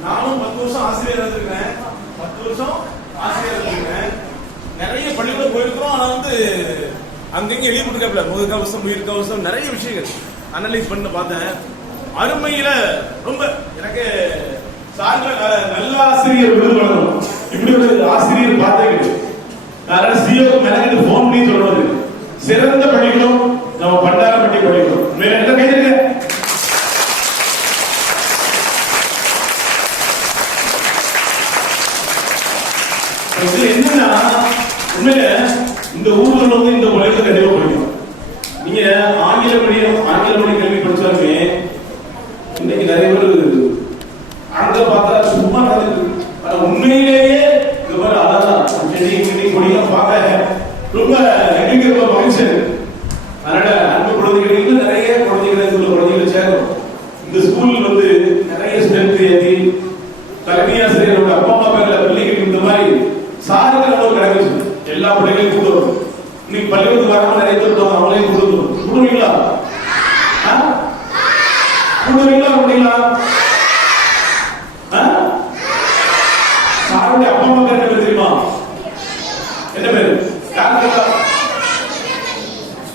நானும் 10 வருஷம் ஆசிரியர் இருந்திருக்கேன், 10 வருஷம் ஆசிரியர் இருந்திருக்கேன். நிறைய பள்ளிக்கூட போயிருக்கிறோம். ஆனா வந்து அங்கங்க எழுதி கொடுக்கல, முகக்கவசம் உயிர்கவசம் நிறைய விஷயங்கள் அனலைஸ் பண்ண பார்த்தேன். அருமையில ரொம்ப எனக்கு நல்ல ஆசிரியர் விருது வழங்கணும். இப்படி ஒரு ஆசிரியர் பார்த்தேன். நான் சிஓ மேனேஜர் போன் பண்ணி சொல்றது, சிறந்த பள்ளிகளும் நம்ம பண்டாரப்பட்டி பள்ளிகளும் மேல கைதிருக்க. என்னன்னா உண்மையில இந்த ஊர்ல வந்து இந்த பள்ளிகளை கண்டிப்பா படிக்கணும். நீங்க ஆங்கில மொழி கல்வி படிச்சாலுமே இன்னைக்கு நிறைய பேர் அங்க பார்த்தா சும்மா நடக்குது. ஆனா உண்மையிலேயே இந்த மாதிரி அதான் மொழியெல்லாம் பார்க்க ரொம்ப நெருங்கிற மகிழ்ச்சி. அதனால அன்பு குழந்தைகளுக்கு நிறைய குழந்தைகளை சேர்க்கணும். இந்த ஸ்கூல் வந்து நிறைய ஸ்ட்ரென்த் ஏற்றி தலைமை ஆசிரியரோட அப்பா அம்மா பேர்ல பிள்ளைகளுக்கு இந்த மாதிரி சாருக்கு நம்ம கிடைக்கும். எல்லா பிள்ளைகளையும் கூட்டு வரும். இன்னைக்கு பள்ளிக்கூடத்துக்கு வராம நிறைய பேர் அவங்களையும் கூட்டு கூடுவீங்களா? கூடுவீங்களா? அப்படிங்களா? சாருடைய அப்பா அம்மா பேர் என்ன தெரியுமா? என்ன பேரு?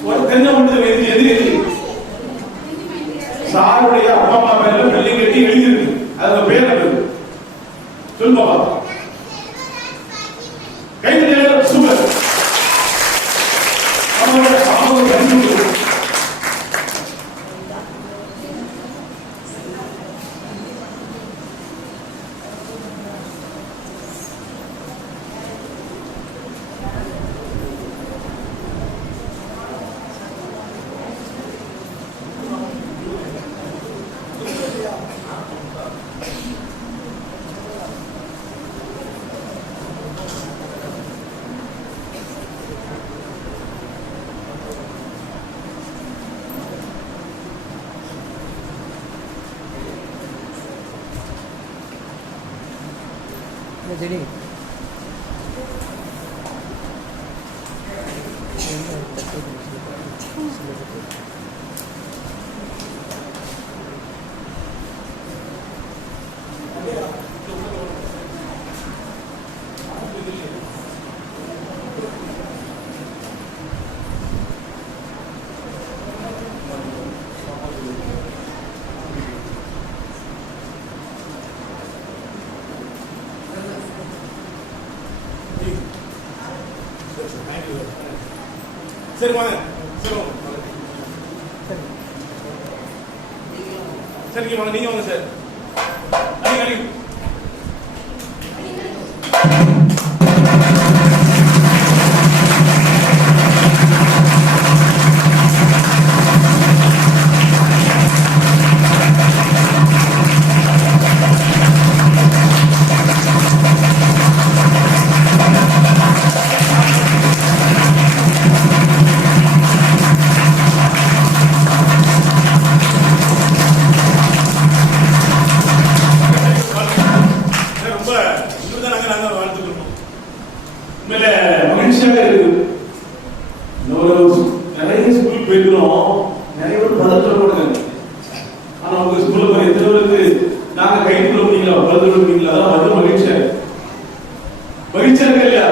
ஒரு தெரிஞ்ச மட்டும் எது சாருடைய அப்பா அம்மா பேர்ல பிள்ளை கட்டி எழுதியிருக்கு. அதோட பேர் என்ன? சொல்லு பாப்பா. கைது சூப்பர். சரி, சரி வாங்க. சரி சரிங்க வாங்க, நீங்க வாங்க சார். அடிங்க அடிங்க. ரொம்ப இப்படிதான் நாங்க வாழ்த்துக்கிறோம். உண்மையில மகிழ்ச்சியாக இருக்குது. நிறைய ஸ்கூலுக்கு போயிருக்கிறோம், நிறைய பேர் பதற்றம் கொடுங்க. ஆனா உங்க ஸ்கூல்ல போய் எத்தனை பேருக்கு நாங்க கைக்குள்ள முடியல பதற்றம் முடியல, அதான் அது மகிழ்ச்சியா மகிழ்ச்சியா இருக்கு இல்லையா?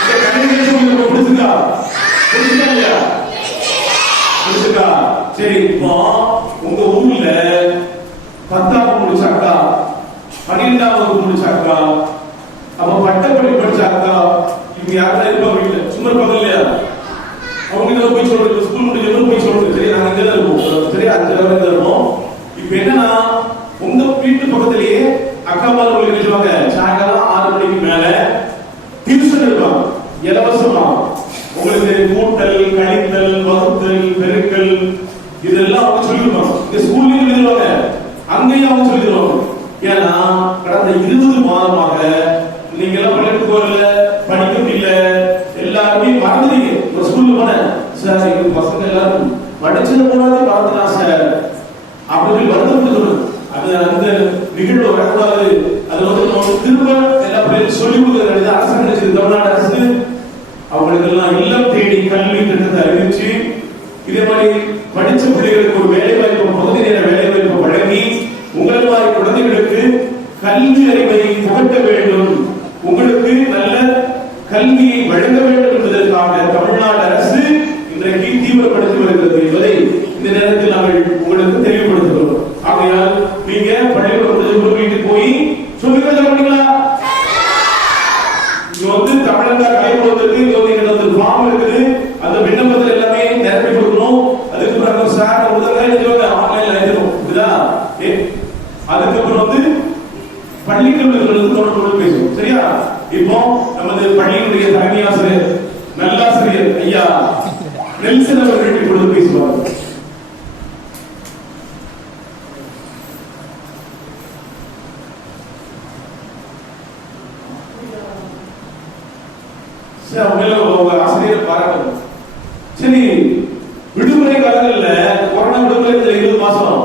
இந்த கல்வி உங்களுக்கு பிடிச்சிருக்கா? பிடிச்சிருக்கா இல்லையா? பிடிச்சிருக்கா? சரி, இப்போ உங்க ஊர்ல 10ஆம் முடிச்சாக்கா, 12ஆம் வகுப்பு முடிச்சாக்கா, அப்ப பட்டப்படி படிச்சாக்கா, இவங்க யாரும் இருப்பாங்க வீட்டுல சும்மா இருப்பாங்க இல்லையா? அவங்க கிட்ட போய் சொல்றது, ஸ்கூல் முடிஞ்சவங்க போய் சொல்றது, சரி நாங்க இங்க தான் இருப்போம், சரி 5 தான் இருப்போம். இப்ப என்னன்னா உங்க வீட்டு பக்கத்திலேயே அக்கா மாதிரி சொல்லுவாங்க, சாயங்காலம் 6 மணிக்கு மேல டியூஷன் இருப்பாங்க இலவசமா. உங்களுக்கு கூட்டல், கழித்தல், வகுத்தல், பெருக்கல் இதெல்லாம் அவங்க சொல்லிருப்பாங்க. இந்த ஸ்கூல்லயும் எழுதுவாங்க, அங்கேயும் அவங்க சொல்லிடுவாங்க. ஏன்னா கடந்த 20 மாதமாக நீங்க எல்லாம் பள்ளிக்கு போறல, படிக்க முடியல, எல்லாருமே மறந்துட்டீங்க. ஒரு ஸ்கூலுக்கு போனேன் சார், எங்க பசங்க எல்லாரும் படிச்சது போனாலே மறந்துனா சார் அப்படின்னு வருத்தப்பட்டு சொல்லுங்க. அது அந்த நிகழ்வு வரக்கூடாது. அது வந்து திரும்ப எல்லா பிள்ளைகளும் சொல்லிக் கொடுக்கிறது அரசாங்கம், தமிழ்நாடு அரசு அவங்களுக்கு எல்லாம் இல்லம் தேடி கல்வி திட்டத்தை அறிவிச்சு, இதே மாதிரி படிச்ச பிள்ளைகளுக்கு ஒரு வேலை வாய்ப்பு, பகுதி நேர வேலை வாய்ப்பு வழங்கி உங்களை மாதிரி குழந்தைகளுக்கு கல்வி அறிவை புகட்ட வேண்டும், உங்களுக்கு நல்ல கல்வியை வழங்க வேண்டும் என்பதற்காக தமிழ்நாடு அரசு இன்றைக்கு தீவிரப்படுத்தி வருகிறது என்பதை இந்த நேரத்தில் நாங்கள் உங்களுக்கு தெளிவுபடுத்துகிறோம். ஆகையால் நீங்க பள்ளிக்கூடம் வீட்டுக்கு போய் சொல்லுங்களா, இங்க வந்து தமிழக கலைக்கூடத்திற்கு இங்க வந்து ஃபார்ம் இருக்குது, அந்த விண்ணப்பத்தில் எல்லாமே நிரப்பி கொடுக்கணும். அதுக்கு பிறகு சார் முதல்ல ஆன்லைன்ல எழுதணும், புரியுதா? அதுக்கப்புறம் வந்து பள்ளிக்கல்விகளுக்கு தொடர்பு பேசுவோம், சரியா? இப்போ நமது பள்ளியினுடைய தலைமை ஆசிரியர் நல்லாசிரியர் ஐயா நெல்சன் அவர்கள் இப்பொழுது பேசுவார். ஆசிரியர் பாராட்டணும். சரி, விடுமுறை காலங்கள்ல கொரோனா விடுமுறை 20 மாசம்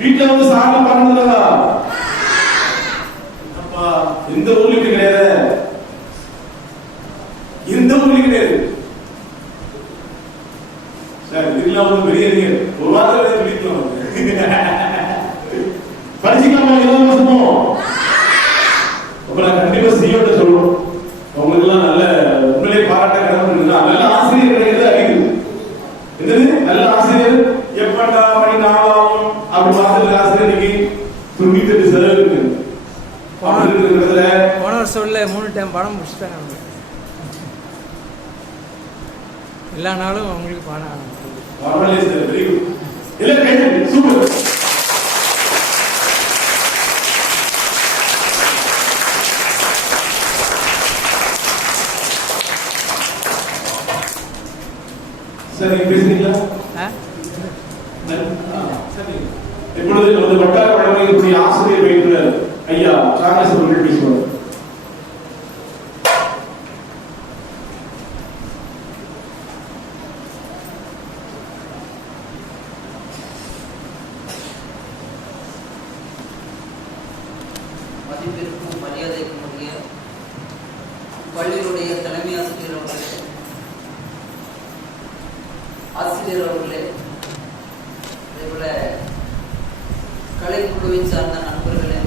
வீட்டுல வந்து சாரா பாருங்களா? அப்பா இந்த ஊருக்கு கிடையாது, இந்த ஊருக்கு கிடையாது சார். இதெல்லாம் வந்து பெரிய ஒரு வாரத்தில் பிடிக்கலாம் படிச்சுக்கலாமா 20 மாசமும்? அப்ப நான் கண்டிப்பா செய்யோட சொல்றோம். உங்களுக்கு எல்லாம் நல்ல உண்மையிலே பாராட்ட கடமை. நல்ல ஆசிரியர் கிடைக்கிறது அறிவு. என்னது நல்ல ஆசிரியர்? எப்படா மணி 4 ஆகும் அப்படி பார்த்துட்டு ஆசிரியர் இன்னைக்கு 98 செலவு இருக்கு. போன வருஷம் உள்ள 3 டைம் படம் முடிச்சுட்டாங்க. எல்லா நாளும் அவங்களுக்கு பாடம் சூப்பர். சரி, பேசுறீங்களா? இப்பொழுது நமது வட்டார வழங்கக்கூடிய ஆசிரியர் பயிற்றுனர் ஐயா சார்லஸ் அவர்கள் பேசுவார். மதிப்பிற்கும் மரியாதைக்கும் உரிய பள்ளியினுடைய தலைமை ஆசிரியர் அவர்களே, ஆசிரியர் அவர்களே, அதேபோல கலைக்குழுவை சார்ந்த நண்பர்களே,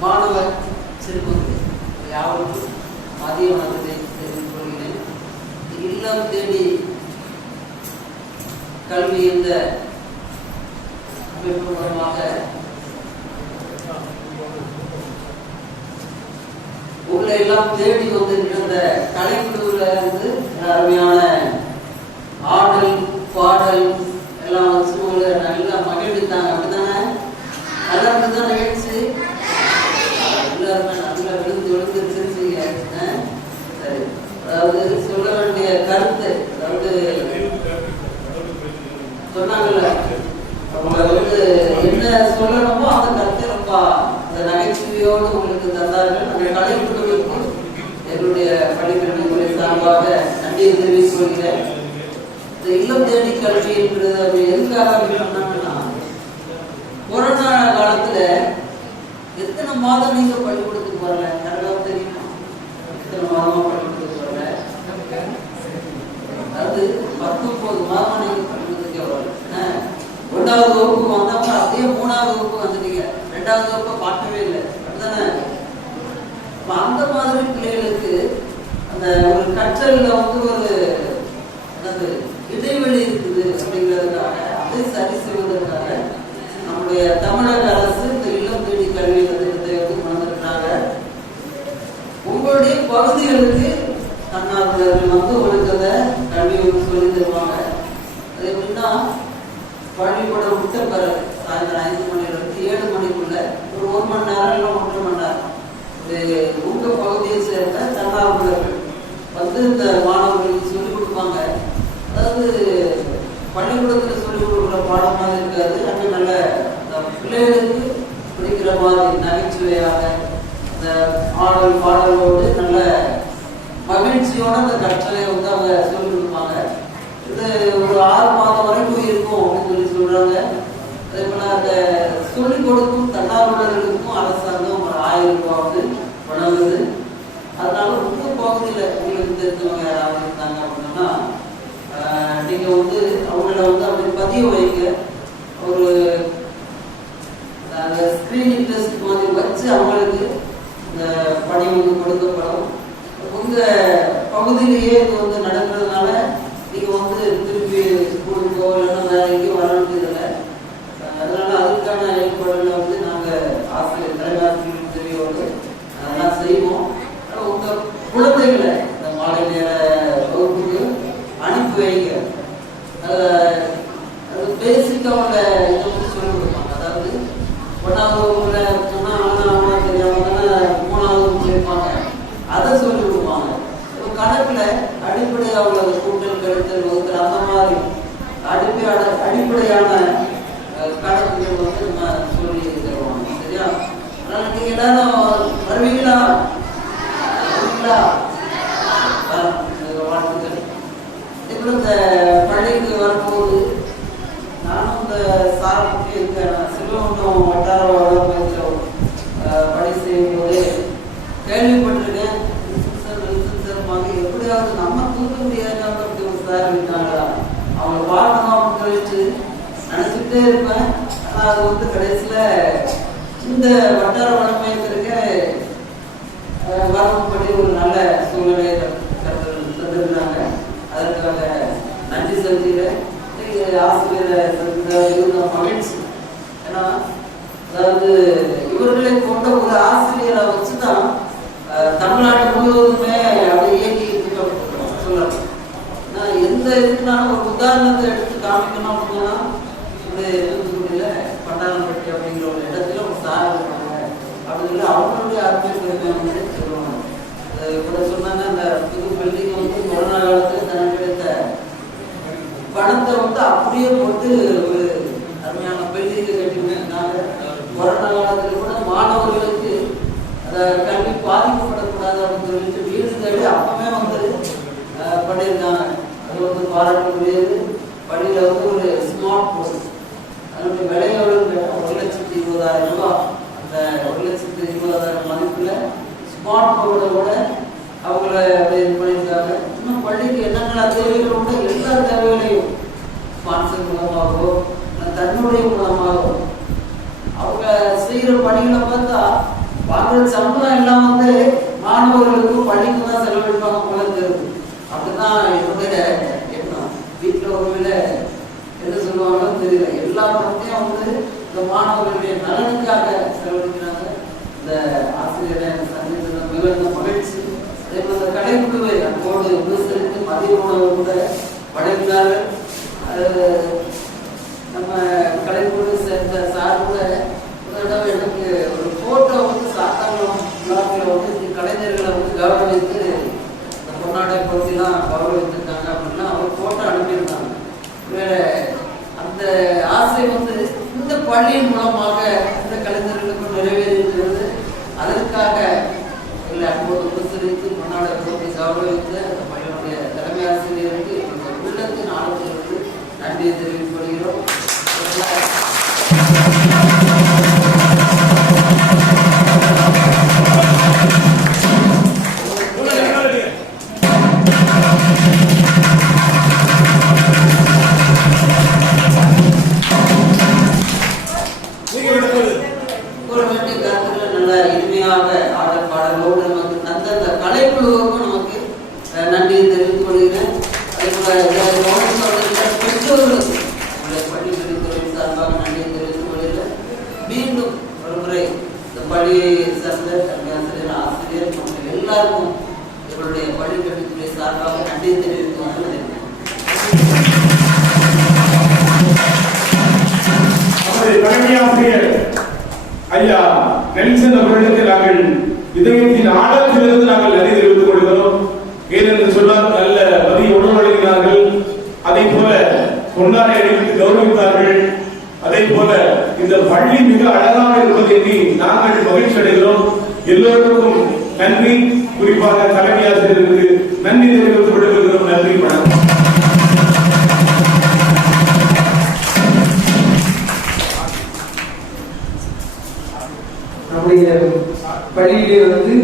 மாணவர் சிறுவர்களே, யாருக்கும் மதிய வணக்கத்தை தெரிவித்துக் கொள்கிறேன். இல்லம் தேடி கல்வி என்ற அமைப்பு மூலமாக உங்களை எல்லாம் தேடி வந்து இந்த கலைக்குழுவில் வந்து அருமையான ஆடல் பாடல் எல்லாம் எல்லாம் வச்சு உங்களை நல்லா மகிழ்ந்தாங்க. அப்படித்தானே? நல்லா இருந்துதான் நிகழ்ச்சி. எல்லாருமே நல்லா விழுந்து சிரிச்சீங்க. சரி, அதாவது சொல்ல வேண்டிய கருத்து, அதாவது சொன்னாங்கல்ல, அவங்க என்ன சொல்லணுமோ அந்த கருத்தை ரொம்ப அந்த நகைச்சுவையோடு உங்களுக்கு தந்தார்கள். அந்த கலைக்குழுவிற்கு என்னுடைய பள்ளிக்கல்வித்துறை சார்பாக நன்றியை தெரிவித்துக் கொள்கிறேன். இந்த இல்லம் தேடி கல்வி என்பது அது எதுக்காக சொன்னாங்கன்னா, கொரோனா காலத்துல எத்தனை மாதம் நீங்க பள்ளிக்கூடத்துக்கு வரல? யாராவது தெரியுமா? எத்தனை மாதமா பள்ளிக்கூடத்துக்கு வரல? அது 19 மாதம் நீங்க பள்ளிக்கூடத்துக்கே வரல. 1வது வகுப்புக்கு வந்தவங்க அப்படியே 3வது வகுப்பு வந்துட்டீங்க. 2வது வகுப்பை பார்க்கவே இல்லை. அப்படிதானே? அந்த மாதிரி பிள்ளைகளுக்கு அந்த ஒரு கற்றல்ல ஒரு இடைவெளி இருக்குது அப்படிங்கிறதுக்காக, அதை சரி செய்வதற்காக நம்முடைய தமிழக அரசு இந்த இல்லம் தேடி கல்வி திட்டத்தை கொண்டிருக்கிறாங்க. உங்களுடைய பகுதிகளுக்கு தன்னார்வலர்கள் உங்களுக்கு அந்த கல்வியை சொல்லி தருவாங்க. அது எப்படின்னா, பள்ளிக்கூடம் விட்ட பிறகு சாயந்தரம் 5 மணிலிருந்து 7 மணிக்குள்ள ஒரு 1 மணி நேரம் இல்லை 1.5 மணி நேரம் உங்க பகுதியை சேர்ந்த தன்னார்வலர்கள் இந்த மாணவர்களுக்கு சொல்லிக் கொடுப்பாங்க. அதாவது பள்ளிக்கூடத்தில் சொல்லிக் கொடுக்குற பாடமாக இருக்காது. அங்கே நல்ல பிள்ளைகளுக்கு பிடிக்கிற மாதிரி நகைச்சுவையாக அந்த ஆடல் பாடலோடு நல்ல மகிழ்ச்சியோட அந்த கற்றலை அவங்க சொல்லிக் கொடுப்பாங்க. இது ஒரு 6 மாதம் வரைக்கும் இருக்கும் அப்படின்னு சொல்றாங்க. அதே போல அந்த சொல்லிக் கொடுக்கும் தன்னார்வலர்களுக்கும் அரசாங்கம் ஒரு 1000 ரூபாய் வழங்குது. அதனால உங்க பகுதியில் உங்களுக்கு தெரிஞ்சவங்க யாராவது இருந்தாங்க அப்படின்னா நீங்க அவங்கள அப்படி பதிய வைக்க ஒரு ஸ்கிரீனிங் டெஸ்ட் மாதிரி வச்சு அவங்களுக்கு இந்த பணி கொடுக்கப்படும். உங்க பகுதியிலேயே இது நடக்கிறதுனால நீங்க திருப்பி ஸ்கூலுக்கோ இல்லைன்னா வேற எங்கேயும் வர வேண்டியதில்லை. அதனால அதுக்கான ஏற்பாடுகளை நாங்கள் ஆசிரியர் தலைவாசிரியர் உதவியோடு அதெல்லாம் செய்வோம். உங்க குழந்தைகளை இந்த மாலை நேர வகுப்புக்கு அனுப்பி வைங்க. அது பேசிக்காக அவங்க இதை சொல்லிக் கொடுப்பாங்க. அதாவது 1வது வகுப்புல சொன்னால் தெரியாம தானே 3வது வகுப்பு இருப்பாங்க, அதை சொல்லிக் கொடுப்பாங்க. கணக்குல அடிப்படையாக உள்ள கூட்டல் கழித்தல் வகுத்தல் அந்த மாதிரி அடிப்படையான கணக்குகள் நம்ம சொல்லி தருவாங்க. சரியா? அதனால நீங்க எல்லாரும் வருவீங்களா? வாழ்த்துக்கள். இப்போ இந்த பள்ளிக்கு வரும்போது நானும் இந்த சாரை பற்றி இருக்கேன். சிறுவண்டம் வட்டார வளர்ப்பு பணி செய்யும் போதே கேள்விப்பட்டிருக்கேன். எப்படியாவது நம்ம தூக்க முடியாத அப்படி ஒரு சார் இருக்காங்களா, அவங்க பார்க்கணும் அப்படின்னு சொல்லிட்டு நினைச்சுட்டே இருப்பேன். ஆனா அது கடைசியில இந்த வட்டார வளமையத்திற்கு வரப்படி ஒரு நல்ல சூழ்நிலையை தந்திருந்தாங்க. அதற்காக நன்றி செலுத்துகிறேன். ஆசிரியரை இருந்த மகிழ்ச்சி. ஏன்னா அதாவது இவர்களை கொண்ட ஒரு ஆசிரியரை வச்சுதான் தமிழ்நாடு முழுவதுமே அப்படி இயக்கி சொல்லலாம். எந்த இதுக்குனாலும் ஒரு உதாரணத்தை எடுத்து காமிக்கணும் அப்படின்னா தூத்துக்குடியில பண்டாரம்பட்டி அப்படிங்கிற ஒரு இடத்துல ஒரு சார் இருக்காங்க அப்படின்னு அவங்களுடைய அருமை சொல்லுவாங்க. கூட சொன்னாங்க, அந்த புது பில்டிங் கொரோனா காலத்துல தனக்கு கிடைத்த பணத்தை அப்படியே போட்டு ஒரு அருமையான பில்டிங்கை கட்டினாங்க. கொரோனா காலத்துல கூட மாணவர்களுக்கு கல்வி பாதிக்கப்படக்கூடாது அப்படின்னு சொல்லிட்டு வீடு தேடி அப்பவே பண்ணியிருக்காங்க. அது பாராட்டக்கூடியது. பள்ளியில ஒரு ஸ்மார்ட் போர்டு, அதனுடைய விலை எவ்வளவு 1,20,000 ரூபாய். அந்த 1,20,000 மதிப்புல ஸ்மார்ட் போர்டை கூட அவங்கள இது பண்ணியிருக்காங்க. இன்னும் பள்ளிக்கு என்னென்ன தேவைகள் உண்டு எல்லா தேவைகளையும் ஸ்பான்சர் மூலமாகவோ தன்னுடைய மூலமாகவோ அவங்க செய்கிற பணிகளை பார்த்தா வாங்குற சம்பளம் எல்லாம் மாணவர்களுக்கும் பள்ளிக்கு தான் செலவழிப்பாங்க போல தெரியுது. அப்படிதான் என்னுடைய எண்ணம். வீட்டில் ஒருவேளை என்ன சொல்லுவாங்களோ தெரியல, எல்லா பணத்தையும் இந்த மாணவர்களுடைய நலனுக்காக செலவழிக்கிறாங்க. இந்த ஆசிரியரை சந்தித்த மிகுந்த மகிழ்ச்சி. அதே போல இந்த கடைக்குழுவை அன்போடு விமர்சனித்து மதிய உணவு கூட வழங்கினார்கள். நம்ம கலைக்குழு சேர்ந்த சார் கூட ஒரு தடவை எனக்கு ஒரு போட்டோ வந்து சாத்தாங்குளம் பிளாக்கில் வந்து கலைஞர்களை வந்து கௌரவித்து இந்த பொன்னாட்டை பகுதியெல்லாம் கௌரவித்திருக்காங்க அப்படின்னா அவர் போட்டோ அனுப்பியிருந்தாங்க. அந்த ஆசை வந்து இந்த பள்ளியின் மூலமாக இந்த கலைஞர்களுக்கும் நிறைவேறியிருக்கிறது. அதற்காக எங்களை அன்போடு உபசரித்து பொன்னாடை போட்டு கௌரவித்து அந்த பள்ளியினுடைய தலைமை ஆசிரியருக்கு எங்களுடைய உள்ளத்தின் ஆழத்திலிருந்து நன்றியை தெரிவித்துக் கொள்கிறோம். நல்ல இனிமையாக ஆடல் பாடலோடு நமக்கு தந்த கலைக்குழுவுக்கும் நமக்கு நன்றியை தெரிவித்துக் கொள்கிறேன். பெற்றோர்களுக்கு பள்ளி கல்வித்துறையின் சார்பாக நன்றியை தெரிவித்துக் கொள்கிறேன். மீண்டும் ஒரு முறை இந்த பள்ளியை சார்ந்த கல்வி ஆசிரியர் ஆசிரியர் மற்றும் எல்லாருக்கும் இவருடைய பள்ளி கல்வித்துறை சார்பாக நன்றியை தெரிவித்துக் கொள்கிறேன். தலைமை ஆசிரியர் ஐயா நெல்சன் அவர்களுக்கு நாங்கள் இதயத்தின் ஆழத்திலிருந்து நாங்கள் நன்றி தெரிவித்துக் கொள்கிறோம். ஏனென்று சொன்னால் நல்ல மதிய உணவு வழங்கினார்கள், அதை போல பொன்னாடை அணிவித்து கௌரவித்தார்கள். அதே போல இந்த பள்ளி மிக அழகாக இருப்பதை எண்ணி நாங்கள் மகிழ்ச்சி அடைகிறோம். எல்லோருக்கும் நன்றி. குறிப்பாக தலைமை ஆசிரியருக்கு நன்றி தெரிவித்துக் கொள்கிறோம். நன்றி, வணக்கம். நம்முடைய பள்ளியிலே வந்து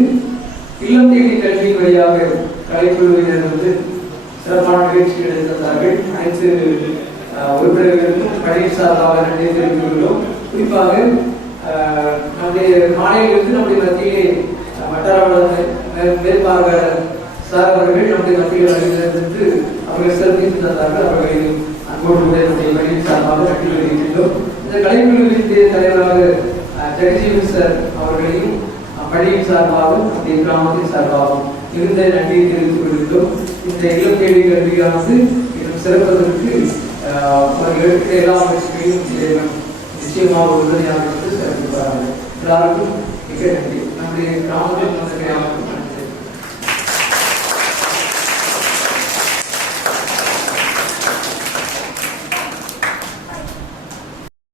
இல்லம் தேடி கல்வி வழியாக கலைக்குழுவினர் வந்து சிறப்பான நிகழ்ச்சிகள் எடுத்தார்கள். அனைத்து உறுப்பினர்களுக்கும் பள்ளி சார்பாக நன்றி தெரிவித்துள்ளோம். குறிப்பாக நம்முடைய மாநிலத்திலிருந்து நம்முடைய மத்தியிலே வட்டார மேற்பார்வையாளர் சார் அவர்கள் நம்முடைய மத்தியில் வருகிறது அவர்கள் சிறப்பித்து தந்தார்கள். அவர்களை அன்போடு நம்முடைய பள்ளி சார்பாக நன்றி தெரிவித்துள்ளோம். இந்த கலைக்குழுவின் தலைவராக ஜெகஜீவன் சார் அவர்களையும் பள்ளியின் சார்பாகவும் நம்முடைய கிராமத்தின் சார்பாகவும் மிகுந்த நன்றியை தெரிவித்துக் கொள்கிறோம். இந்த இளம் கேள்வி கல்வியானது இன்னும் சிறப்பதற்கு அவர்கள் எல்லா முயற்சிகளையும் நிச்சயமாக உறுதுணையாக இருந்து சிறப்பிப்பார்கள். எல்லாருக்கும் மிக நன்றி. நம்முடைய கிராமத்தில்